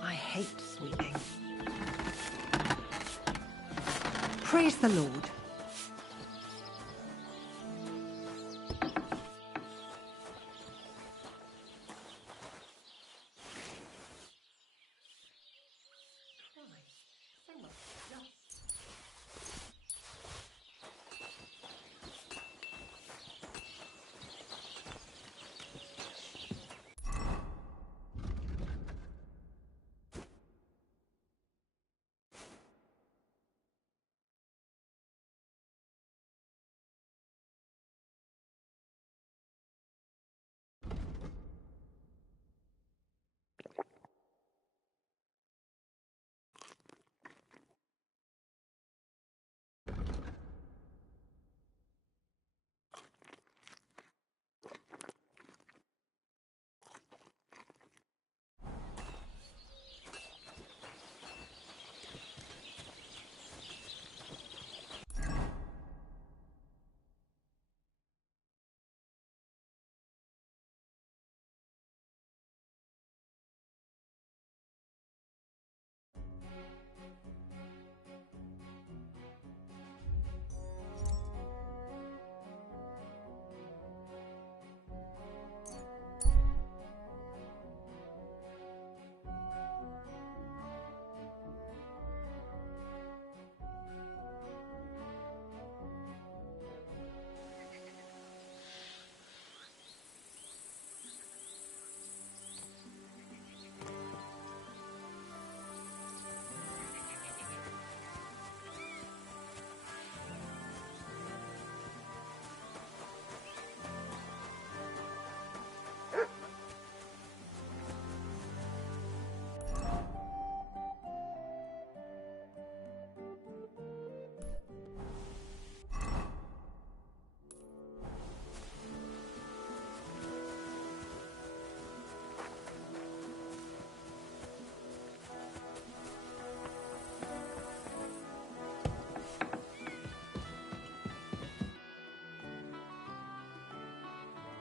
I hate sweeping. Praise the Lord.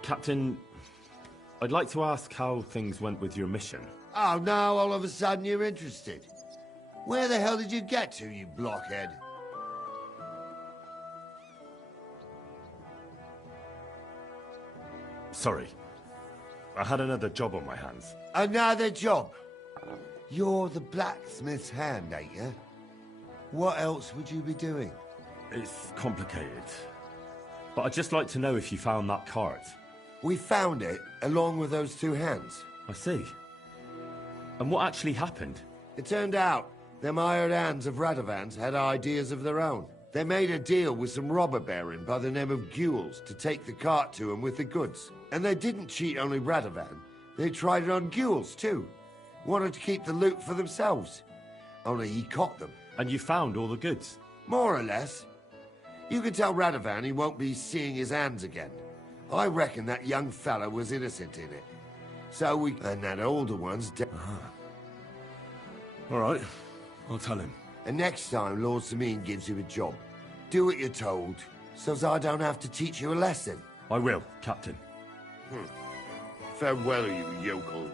Captain, I'd like to ask how things went with your mission. Oh, now all of a sudden you're interested. Where the hell did you get to, you blockhead? Sorry. I had another job on my hands. Another job? You're the blacksmith's hand, ain't you? What else would you be doing? It's complicated. But I'd just like to know if you found that cart. We found it, along with those two hands. I see. And what actually happened? It turned out them hired hands of Radovans had ideas of their own. They made a deal with some robber baron by the name of Gules to take the cart to him with the goods. And they didn't cheat only Radovan. They tried it on Gules, too. Wanted to keep the loot for themselves. Only he caught them. And you found all the goods? More or less. You can tell Radovan he won't be seeing his hands again. I reckon that young fella was innocent in it. So we... And that older one's dead. All right. I'll tell him. And next time Lord Sameen gives you a job, do what you're told, so I don't have to teach you a lesson. I will, Captain. Farewell, you yokel.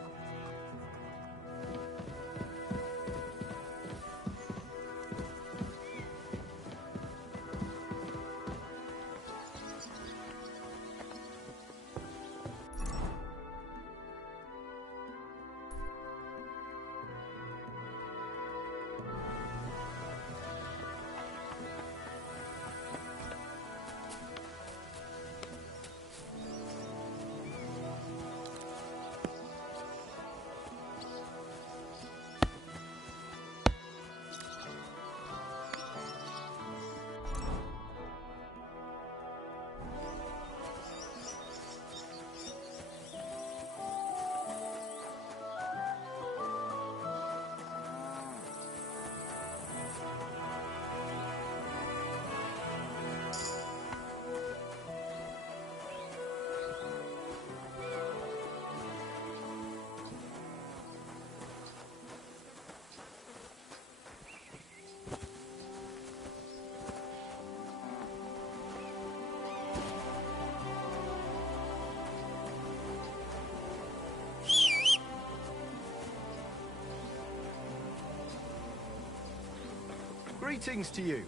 Greetings to you.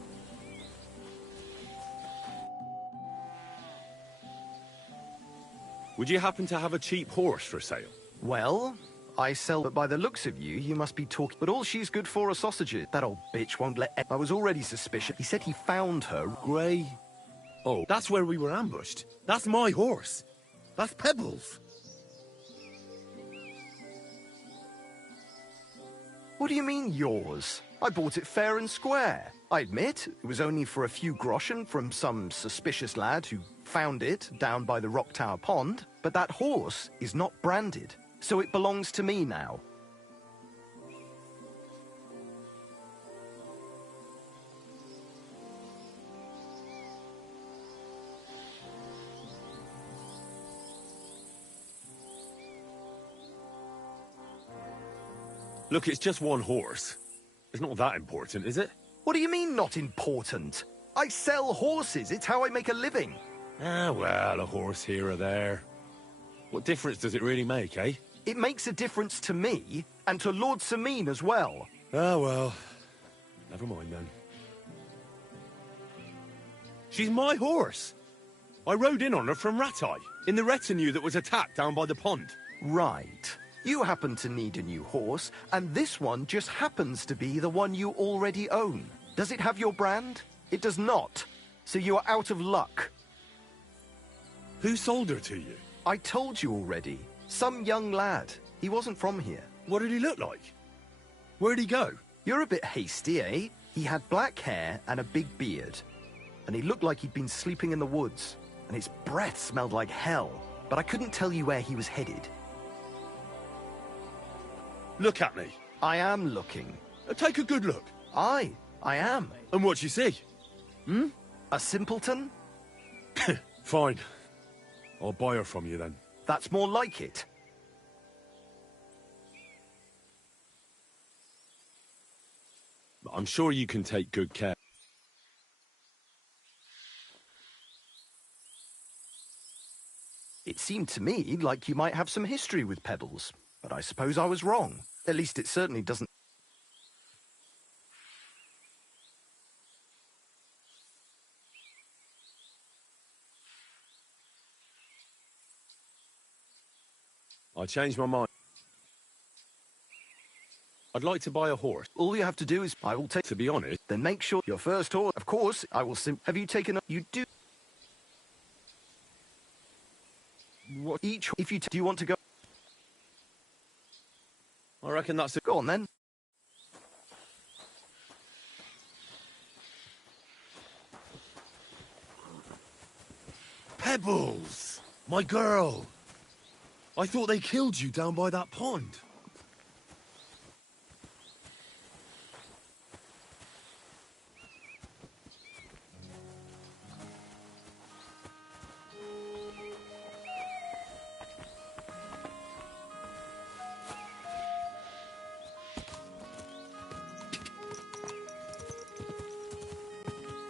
Would you happen to have a cheap horse for sale? Well, I sell, but by the looks of you, you must be talking. But all she's good for are sausages. That old bitch won't let. I was already suspicious. He said he found her. Grey. Oh, that's where we were ambushed. That's my horse. That's Pebbles. What do you mean, yours? I bought it fair and square. I admit, it was only for a few groschen from some suspicious lad who found it down by the Rock Tower Pond, but that horse is not branded, so it belongs to me now. Look, it's just one horse. It's not that important, is it? What do you mean, not important? I sell horses. It's how I make a living. Ah, well, a horse here or there. What difference does it really make, eh? It makes a difference to me, and to Lord Sameen as well. Ah, well. Never mind, then. She's my horse. I rode in on her from Ratai, in the retinue that was attacked down by the pond. Right. You happen to need a new horse, and this one just happens to be the one you already own. Does it have your brand? It does not. So you are out of luck. Who sold her to you? I told you already. Some young lad. He wasn't from here. What did he look like? Where'd he go? You're a bit hasty, eh? He had black hair and a big beard. And he looked like he'd been sleeping in the woods. And his breath smelled like hell. But I couldn't tell you where he was headed. Look at me. I am looking. Take a good look. I am. And what you see? A simpleton? Fine. I'll buy her from you then. That's more like it. I'm sure you can take good care. It seemed to me like you might have some history with Pebbles, but I suppose I was wrong. At least it certainly doesn't. I changed my mind. I'd like to buy a horse. All you have to do is, I will take. To be honest. Then make sure your first horse. Of course, I will. Have you taken a? You do. What each? If you do you want to go? I reckon that's it. Go on then. Pebbles! My girl! I thought they killed you down by that pond.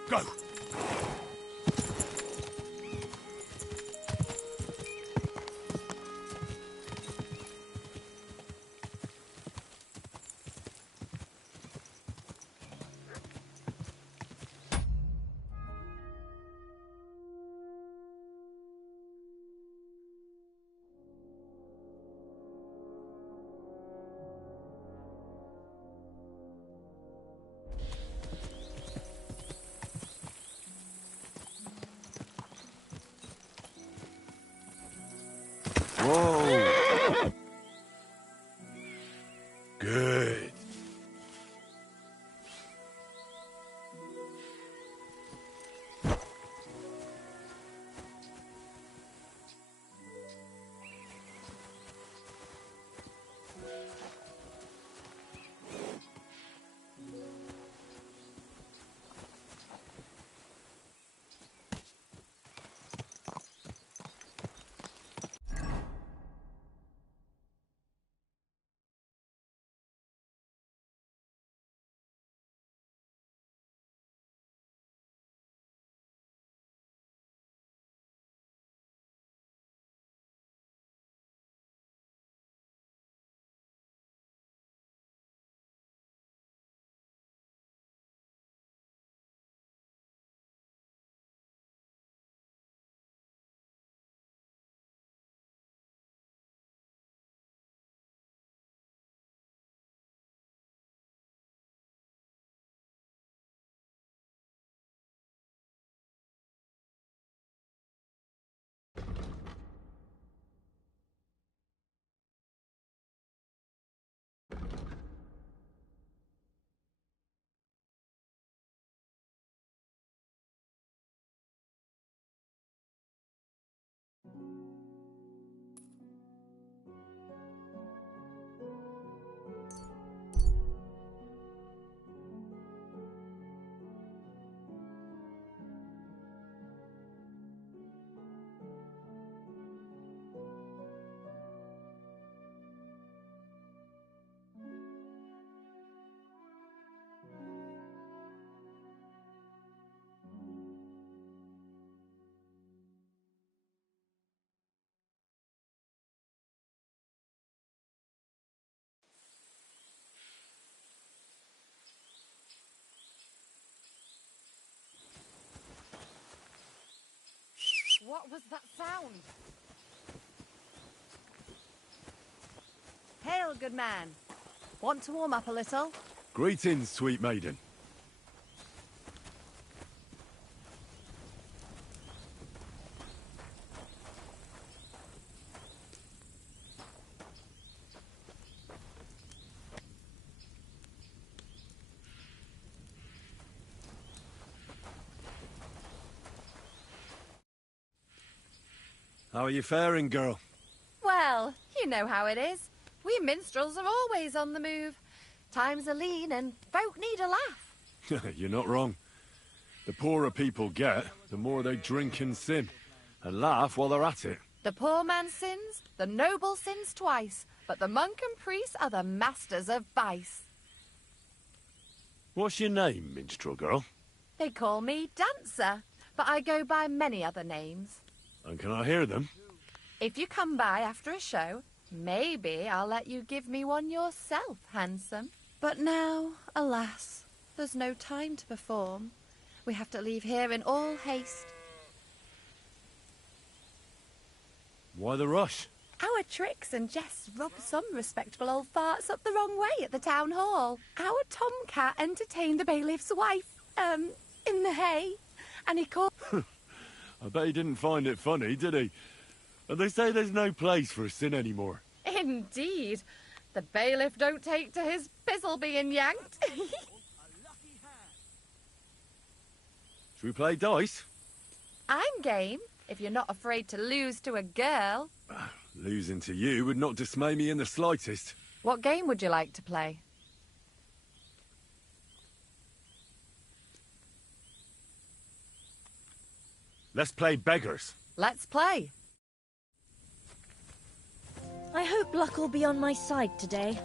Go! was that sound? Hail, good man. Want to warm up a little? Greetings, sweet maiden. How are you faring, girl? Well, you know how it is. We minstrels are always on the move. Times are lean and folk need a laugh. You're not wrong. The poorer people get, the more they drink and sin, and laugh while they're at it. The poor man sins, the noble sins twice, but the monk and priest are the masters of vice. What's your name, minstrel girl? They call me Dancer, but I go by many other names. And can I hear them? If you come by after a show, maybe I'll let you give me one yourself, handsome. But now, alas, there's no time to perform. We have to leave here in all haste. Why the rush? Our tricks and jests rub some respectable old farts up the wrong way at the town hall. Our tomcat entertained the bailiff's wife, in the hay, and he called... I bet he didn't find it funny, did he? And they say there's no place for a sin anymore. Indeed. The bailiff don't take to his pizzle being yanked. Should we play dice? I'm game, if you're not afraid to lose to a girl. Losing to you would not dismay me in the slightest. What game would you like to play? Let's play beggars. Let's play. I hope luck will be on my side today.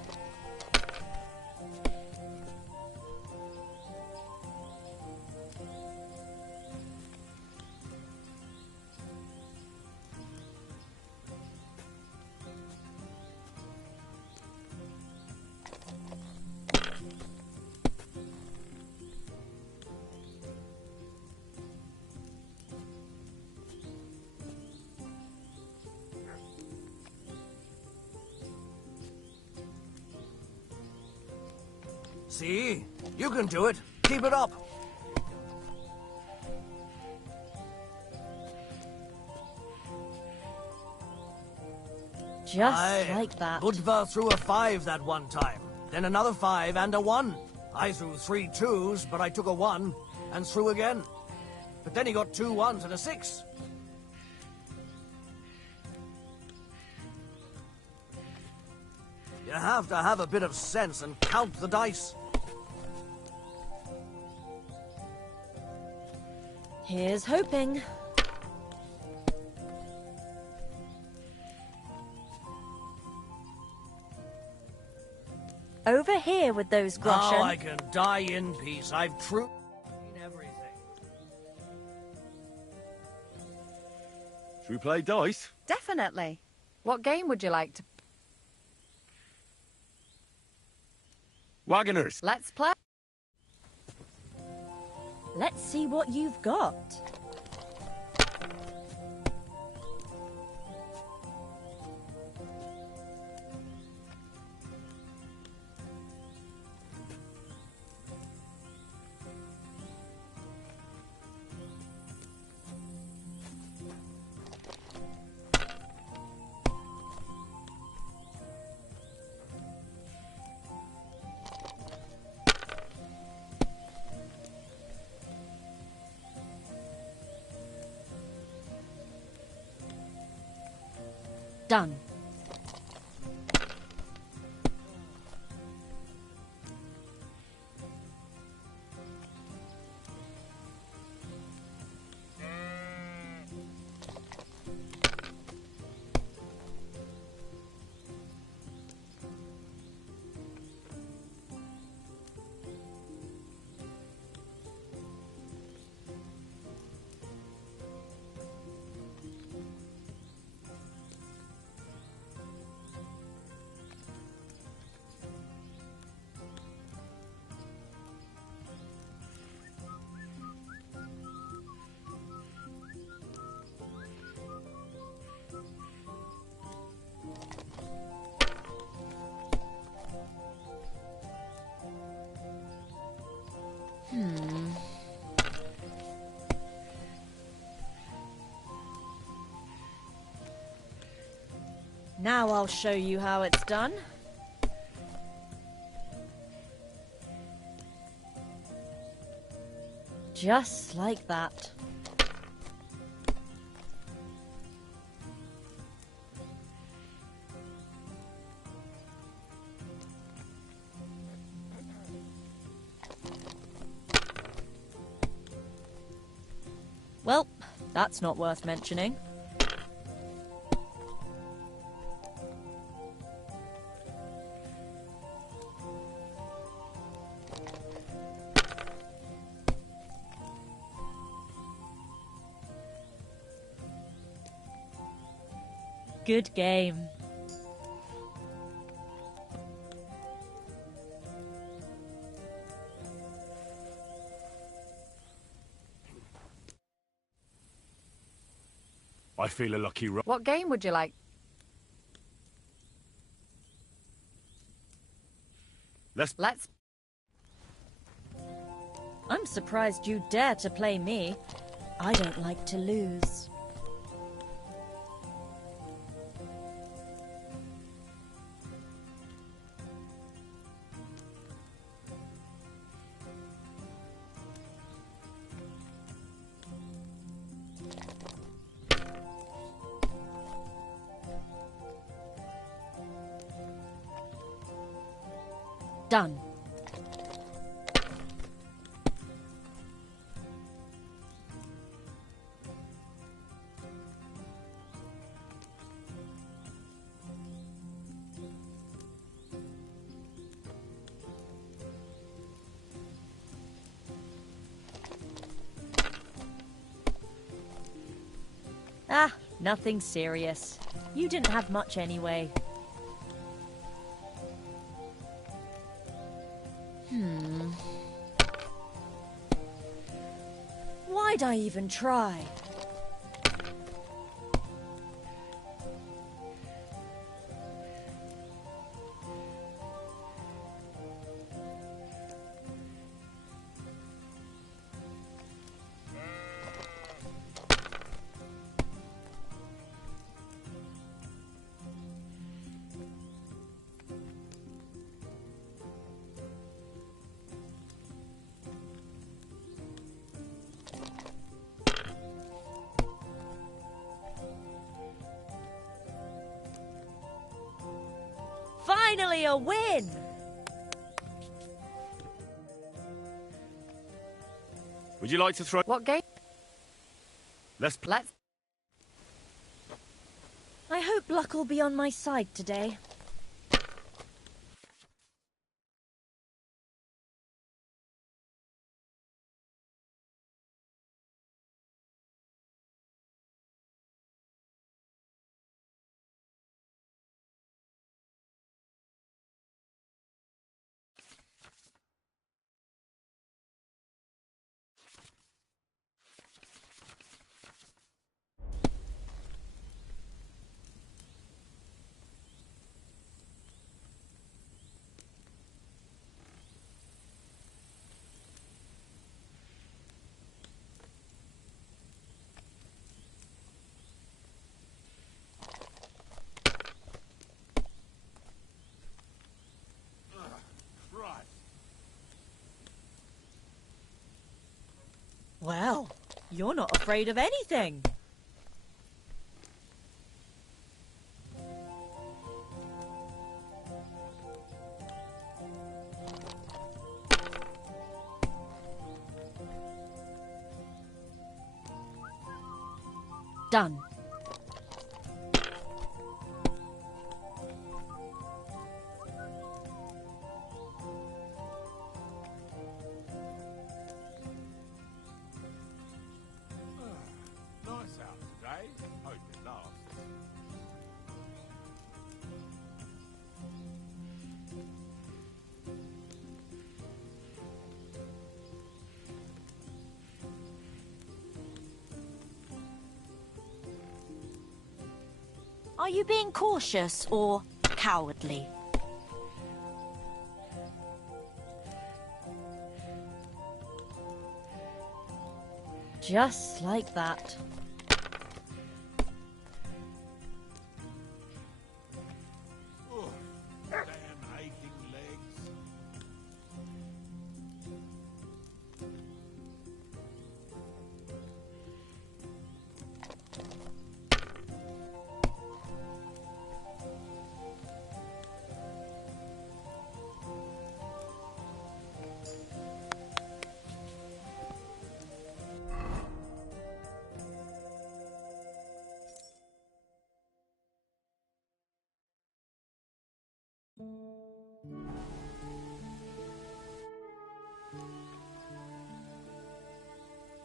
See? You can do it. Keep it up. Just like that. Budva threw a 5 that one time. Then another 5 and a 1. I threw 3 2s, but I took a 1 and threw again. But then he got 2 1s and a 6. You have to have a bit of sense and count the dice. Here's hoping. Over here with those groschen. Now I can die in peace. I've truly seen everything. Should we play dice? Definitely. What game would you like to... Wagoners. Let's play. Let's see what you've got. Done. Now I'll show you how it's done. Just like that. Well, that's not worth mentioning. Good game. I feel a lucky rock. What game would you like? Let's... I'm surprised you dare to play me. I don't like to lose. Done. Ah, nothing serious. You didn't have much anyway. Why'd I even try? Finally a win! Would you like to throw... What game? Let's... I hope luck will be on my side today. Well, you're not afraid of anything. Done. Nice out today. Hope it lasts. Are you being cautious or cowardly? Just like that.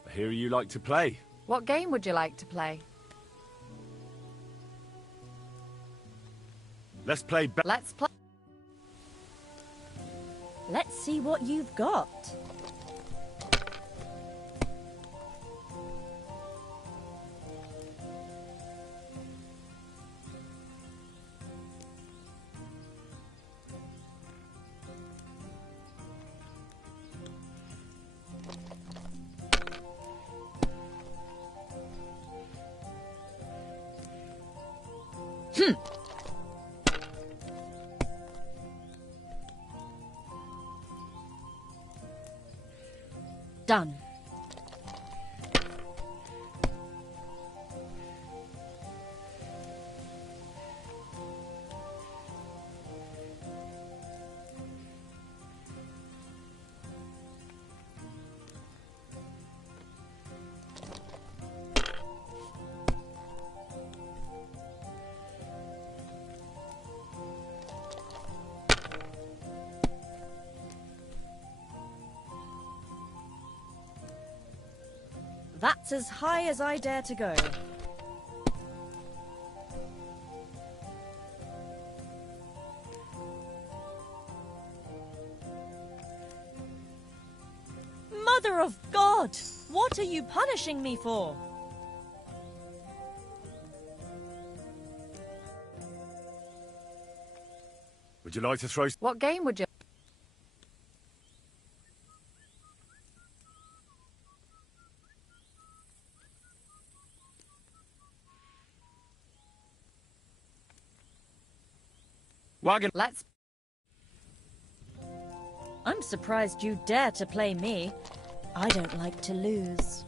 I hear you like to play. What game would you like to play? Let's play. Let's play. Let's see what you've got. Done. That's as high as I dare to go. Mother of God! What are you punishing me for? Would you like to throw... What game would you... Wagon. Let's... I'm surprised you dare to play me. I don't like to lose.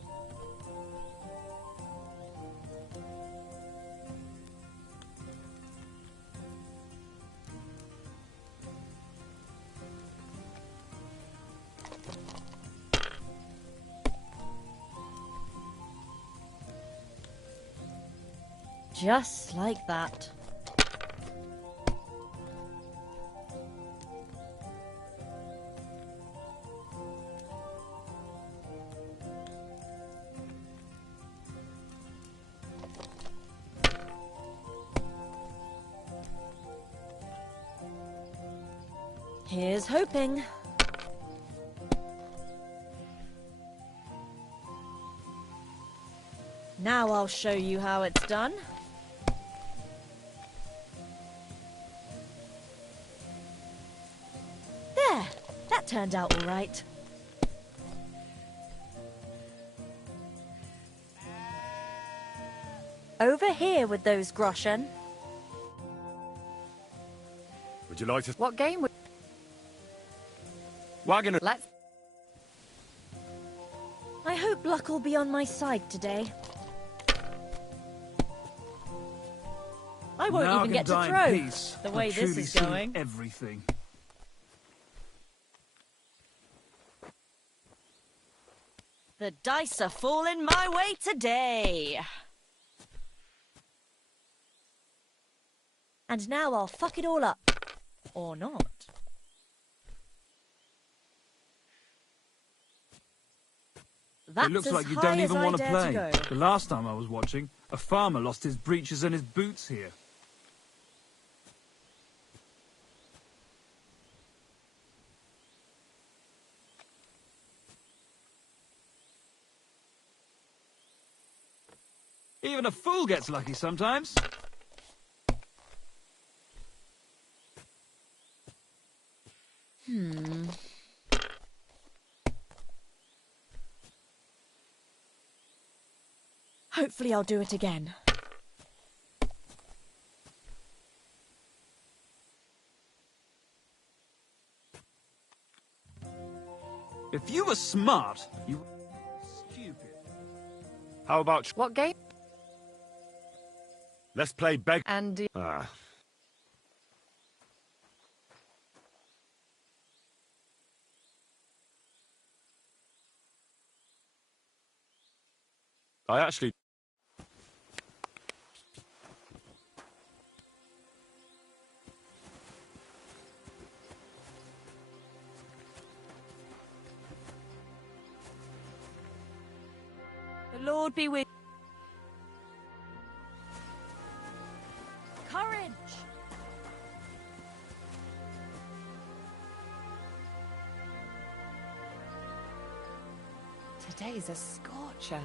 Just like that. Here's hoping. Now I'll show you how it's done. There! That turned out all right. Over here with those groschen. Would you like to... What game would... Wagon. Let's... I hope luck will be on my side today. I won't Now even I get can to die throw, in peace. the way I've this truly is seen going. Everything. The dice are falling my way today. And now I'll fuck it all up. Or not. That's It looks as like you high don't as even I want to dare play. go. The last time I was watching, a farmer lost his breeches and his boots here. Even a fool gets lucky sometimes. Hopefully I'll do it again. If you were smart, you... Stupid. How about... What game? Let's play beg... And... Ah. I actually... The Lord be with courage. Today's a scorcher.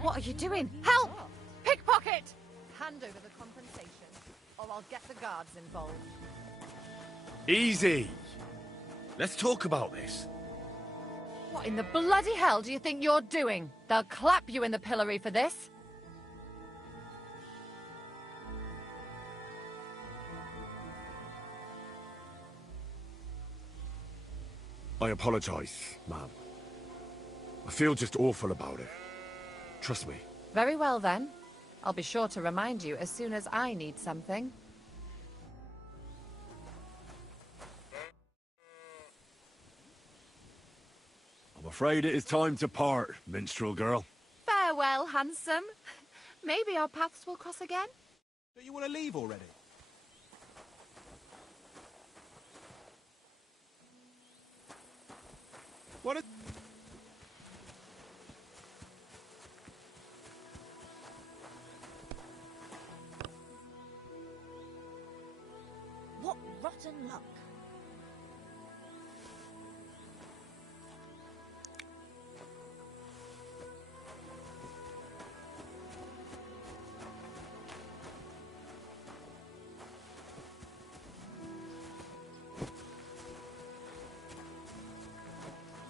What are you doing? Help! Pickpocket! Hand over the compensation, or I'll get the guards involved. Easy. Let's talk about this. What in the bloody hell do you think you're doing? They'll clap you in the pillory for this. I apologize, ma'am. I feel just awful about it. Trust me. Very well then. I'll be sure to remind you as soon as I need something. I'm afraid it is time to part, minstrel girl. Farewell, handsome. Maybe our paths will cross again? Don't you want to leave already? What a... What rotten luck.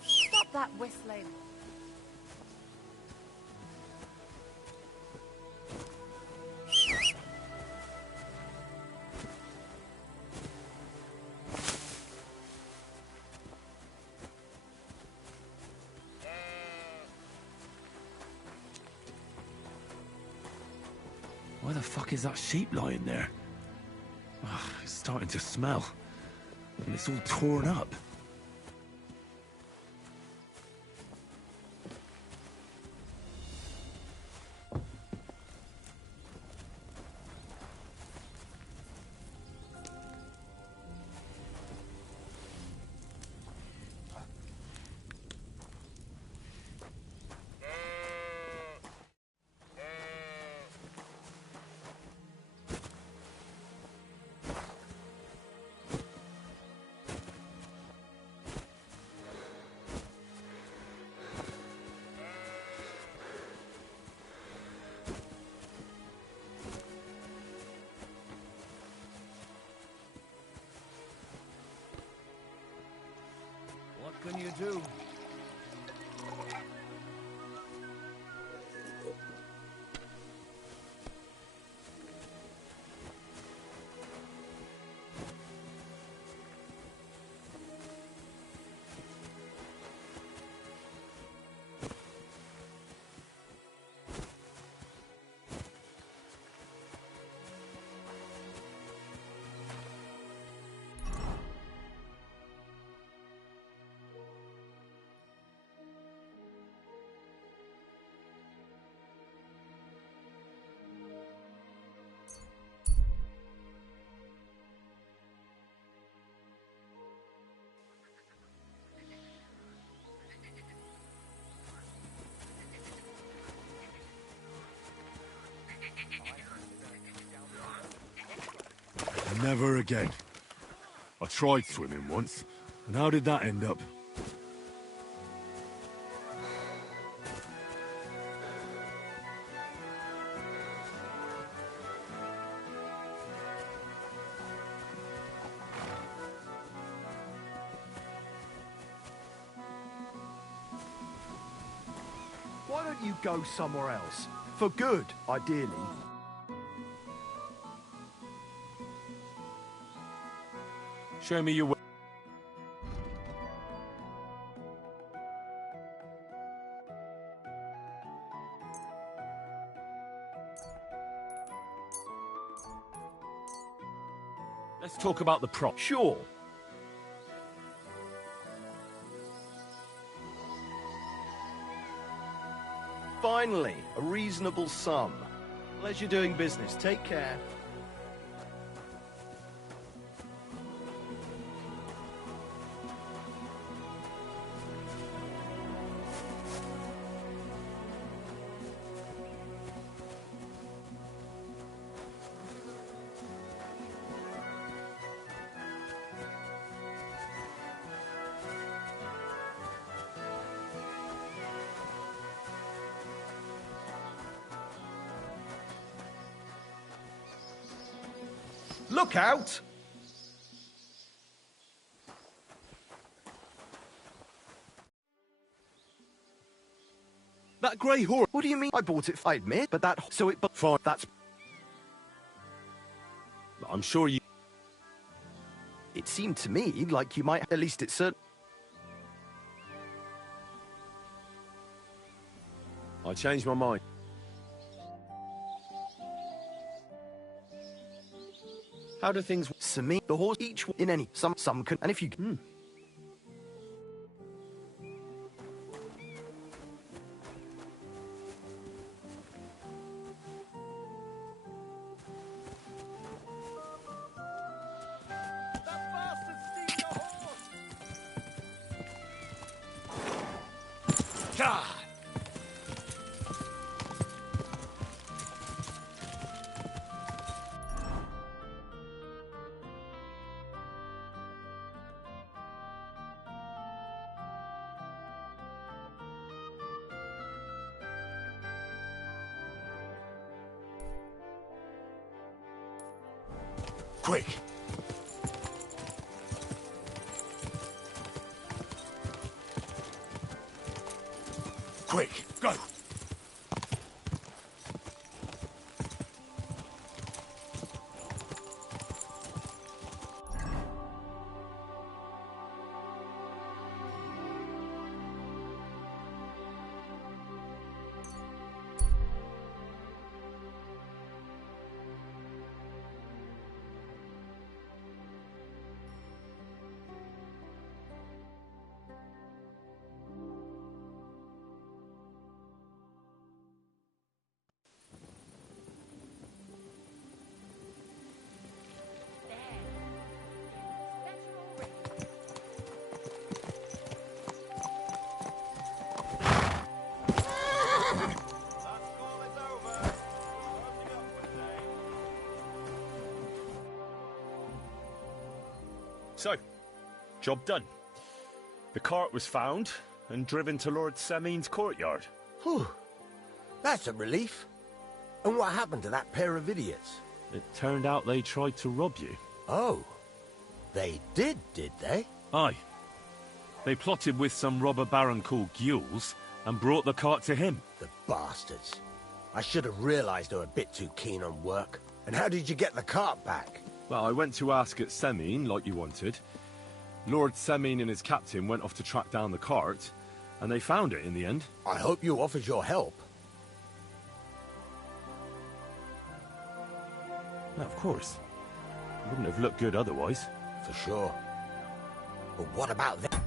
Stop that whistling. Why the fuck is that sheep lying there? Ugh, it's starting to smell. And it's all torn up. What can you do? Never again. I tried swimming once, and how did that end up? Why don't you go somewhere else? For good, ideally. Show me your way. Let's talk about the prop. Sure. Finally, a reasonable sum. Pleasure doing business. Take care. Look out! That grey horse. What do you mean? I bought it, I admit, but that... So it... Fine. That's... I'm sure you... It seemed to me like you might... At least it's certain... I changed my mind. How do things... To me, the horse each in any... Some can... And if you... God! Quick! Quick, go! So, job done. The cart was found and driven to Lord Semin's courtyard. Whew. That's a relief. And what happened to that pair of idiots? It turned out they tried to rob you. Oh. They did they? Aye. They plotted with some robber baron called Gules and brought the cart to him. The bastards. I should have realized they were a bit too keen on work. And how did you get the cart back? Well, I went to ask at Semin, like you wanted. Lord Semin and his captain went off to track down the cart, and they found it in the end. I hope you offered your help. Well, of course. It wouldn't have looked good otherwise. For sure. But what about them?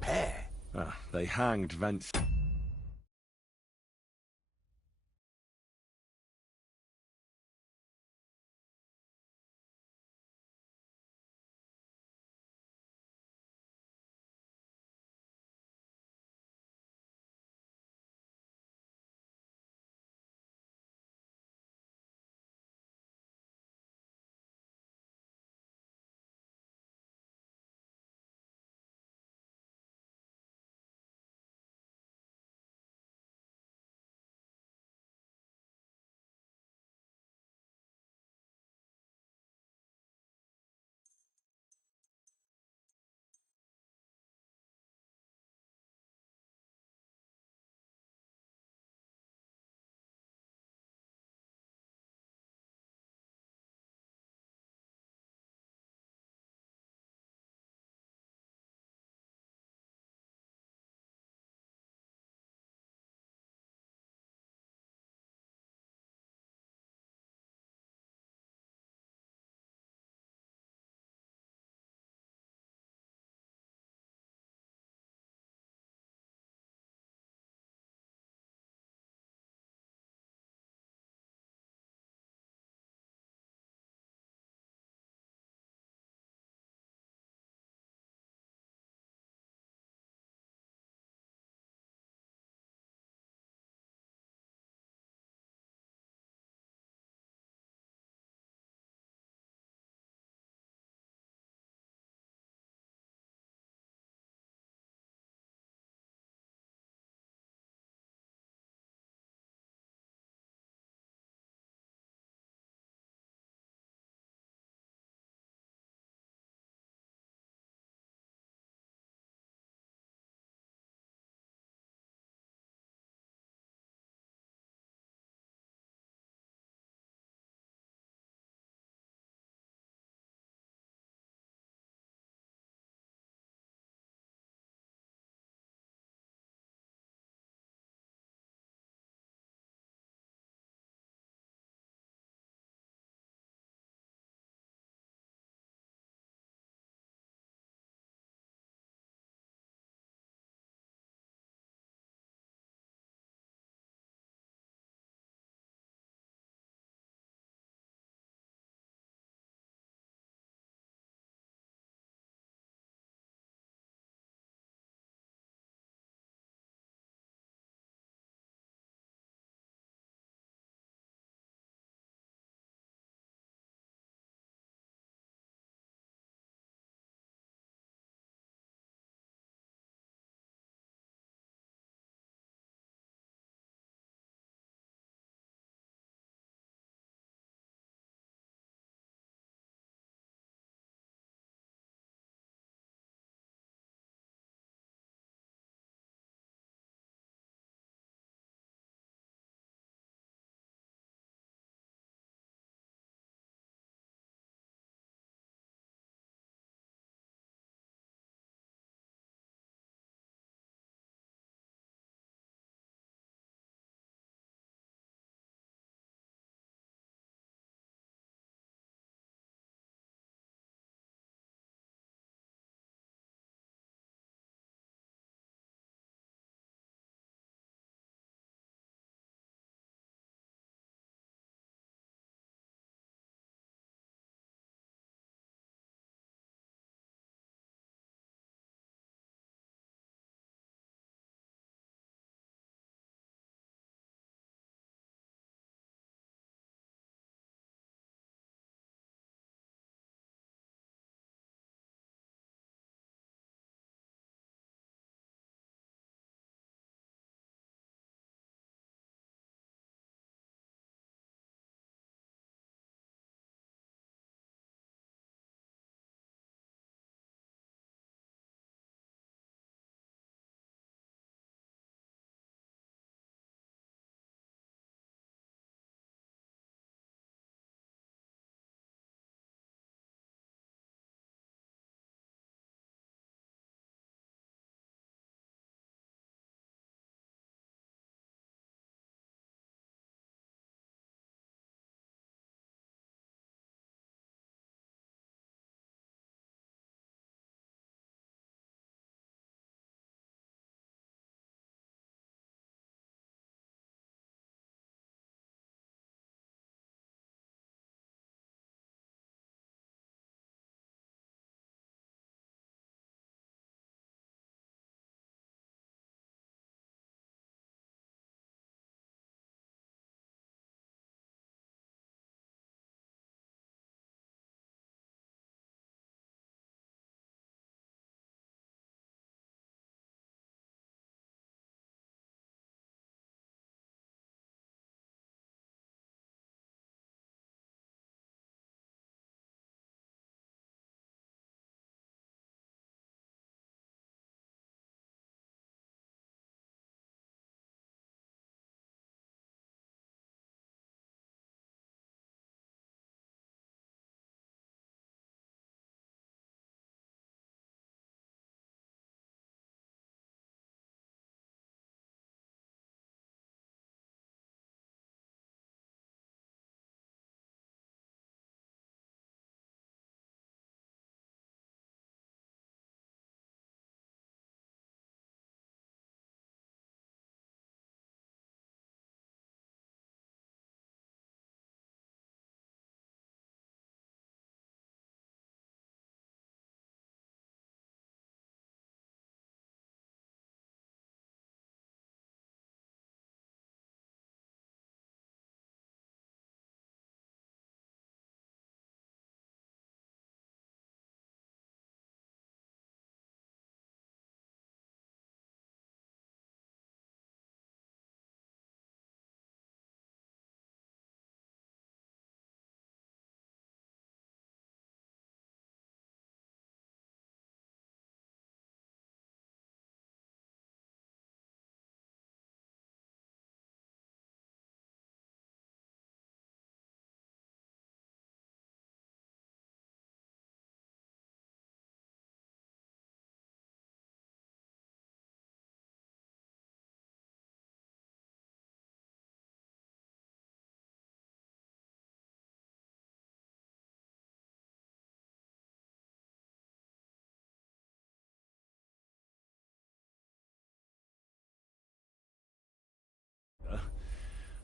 Pair. They hanged Vance.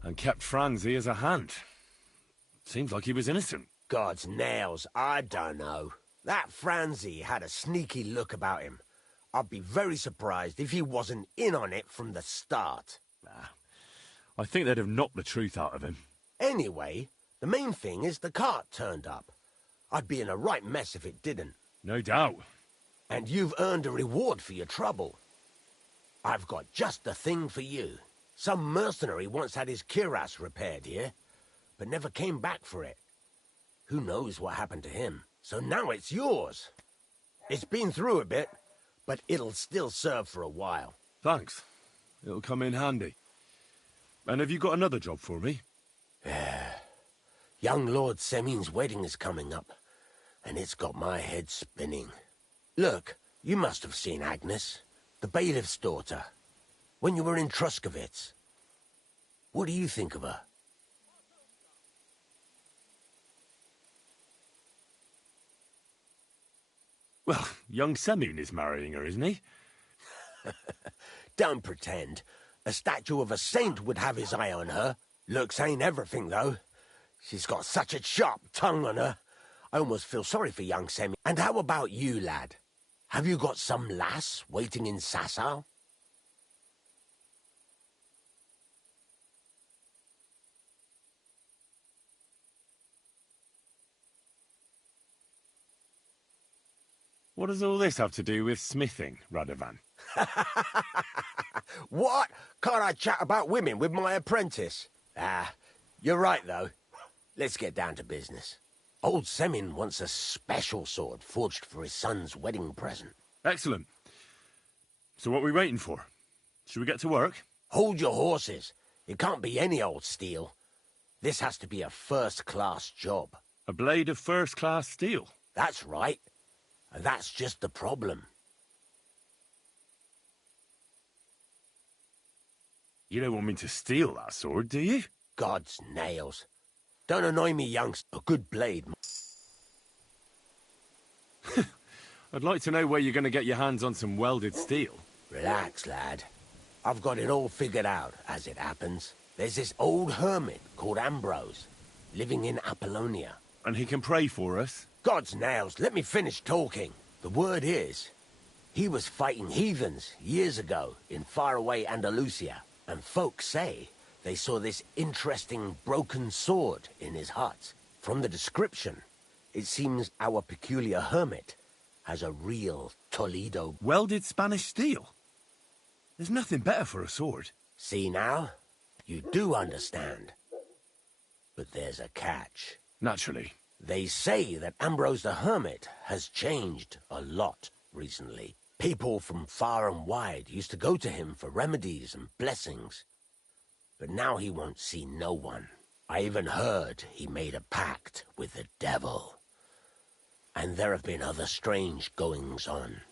And kept Franzi as a hand. Seems like he was innocent. God's nails, I don't know. That Franzi had a sneaky look about him. I'd be very surprised if he wasn't in on it from the start. I think they'd have knocked the truth out of him. Anyway, the main thing is the cart turned up. I'd be in a right mess if it didn't. No doubt. And you've earned a reward for your trouble. I've got just the thing for you. Some mercenary once had his cuirass repaired here, but never came back for it. Who knows what happened to him? So now it's yours. It's been through a bit, but it'll still serve for a while. Thanks. It'll come in handy. And have you got another job for me? Young Lord Semin's wedding is coming up, and it's got my head spinning. Look, you must have seen Agnes, the bailiff's daughter, when you were in Truscovitz. What do you think of her? Well, young Semin is marrying her, isn't he? Don't pretend. A statue of a saint would have his eye on her. Looks ain't everything, though. She's got such a sharp tongue on her. I almost feel sorry for young Semin. And how about you, lad? Have you got some lass waiting in Sasau? What does all this have to do with smithing, Radovan? What? Can't I chat about women with my apprentice? You're right, though. Let's get down to business. Old Semin wants a special sword forged for his son's wedding present. Excellent. So what are we waiting for? Should we get to work? Hold your horses. It can't be any old steel. This has to be a first-class job. A blade of first-class steel? That's right. And that's just the problem. You don't want me to steal that sword, do you? God's nails. Don't annoy me, youngster. A good blade. I'd like to know where you're going to get your hands on some welded steel. Relax, lad. I've got it all figured out, as it happens. There's this old hermit called Ambrose, living in Apollonia. And he can pray for us? God's nails, let me finish talking. The word is, he was fighting heathens years ago in faraway Andalusia, and folks say they saw this interesting broken sword in his hut. From the description, it seems our peculiar hermit has a real Toledo... Welded Spanish steel? There's nothing better for a sword. See now? You do understand. But there's a catch. Naturally. They say that Ambrose the Hermit has changed a lot recently. People from far and wide used to go to him for remedies and blessings. But now he won't see no one. I even heard he made a pact with the devil. And there have been other strange goings-on.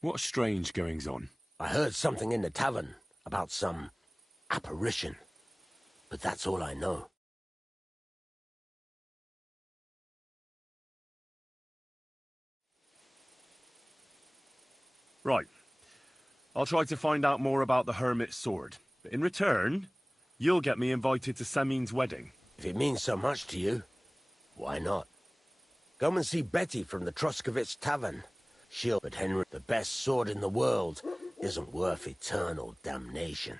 What strange goings-on? I heard something in the tavern about some apparition, but that's all I know. Right. I'll try to find out more about the Hermit's sword. But in return, you'll get me invited to Semin's wedding. If it means so much to you, why not? Come and see Betty from the Troskovitz Tavern. But Henry, the best sword in the world, isn't worth eternal damnation.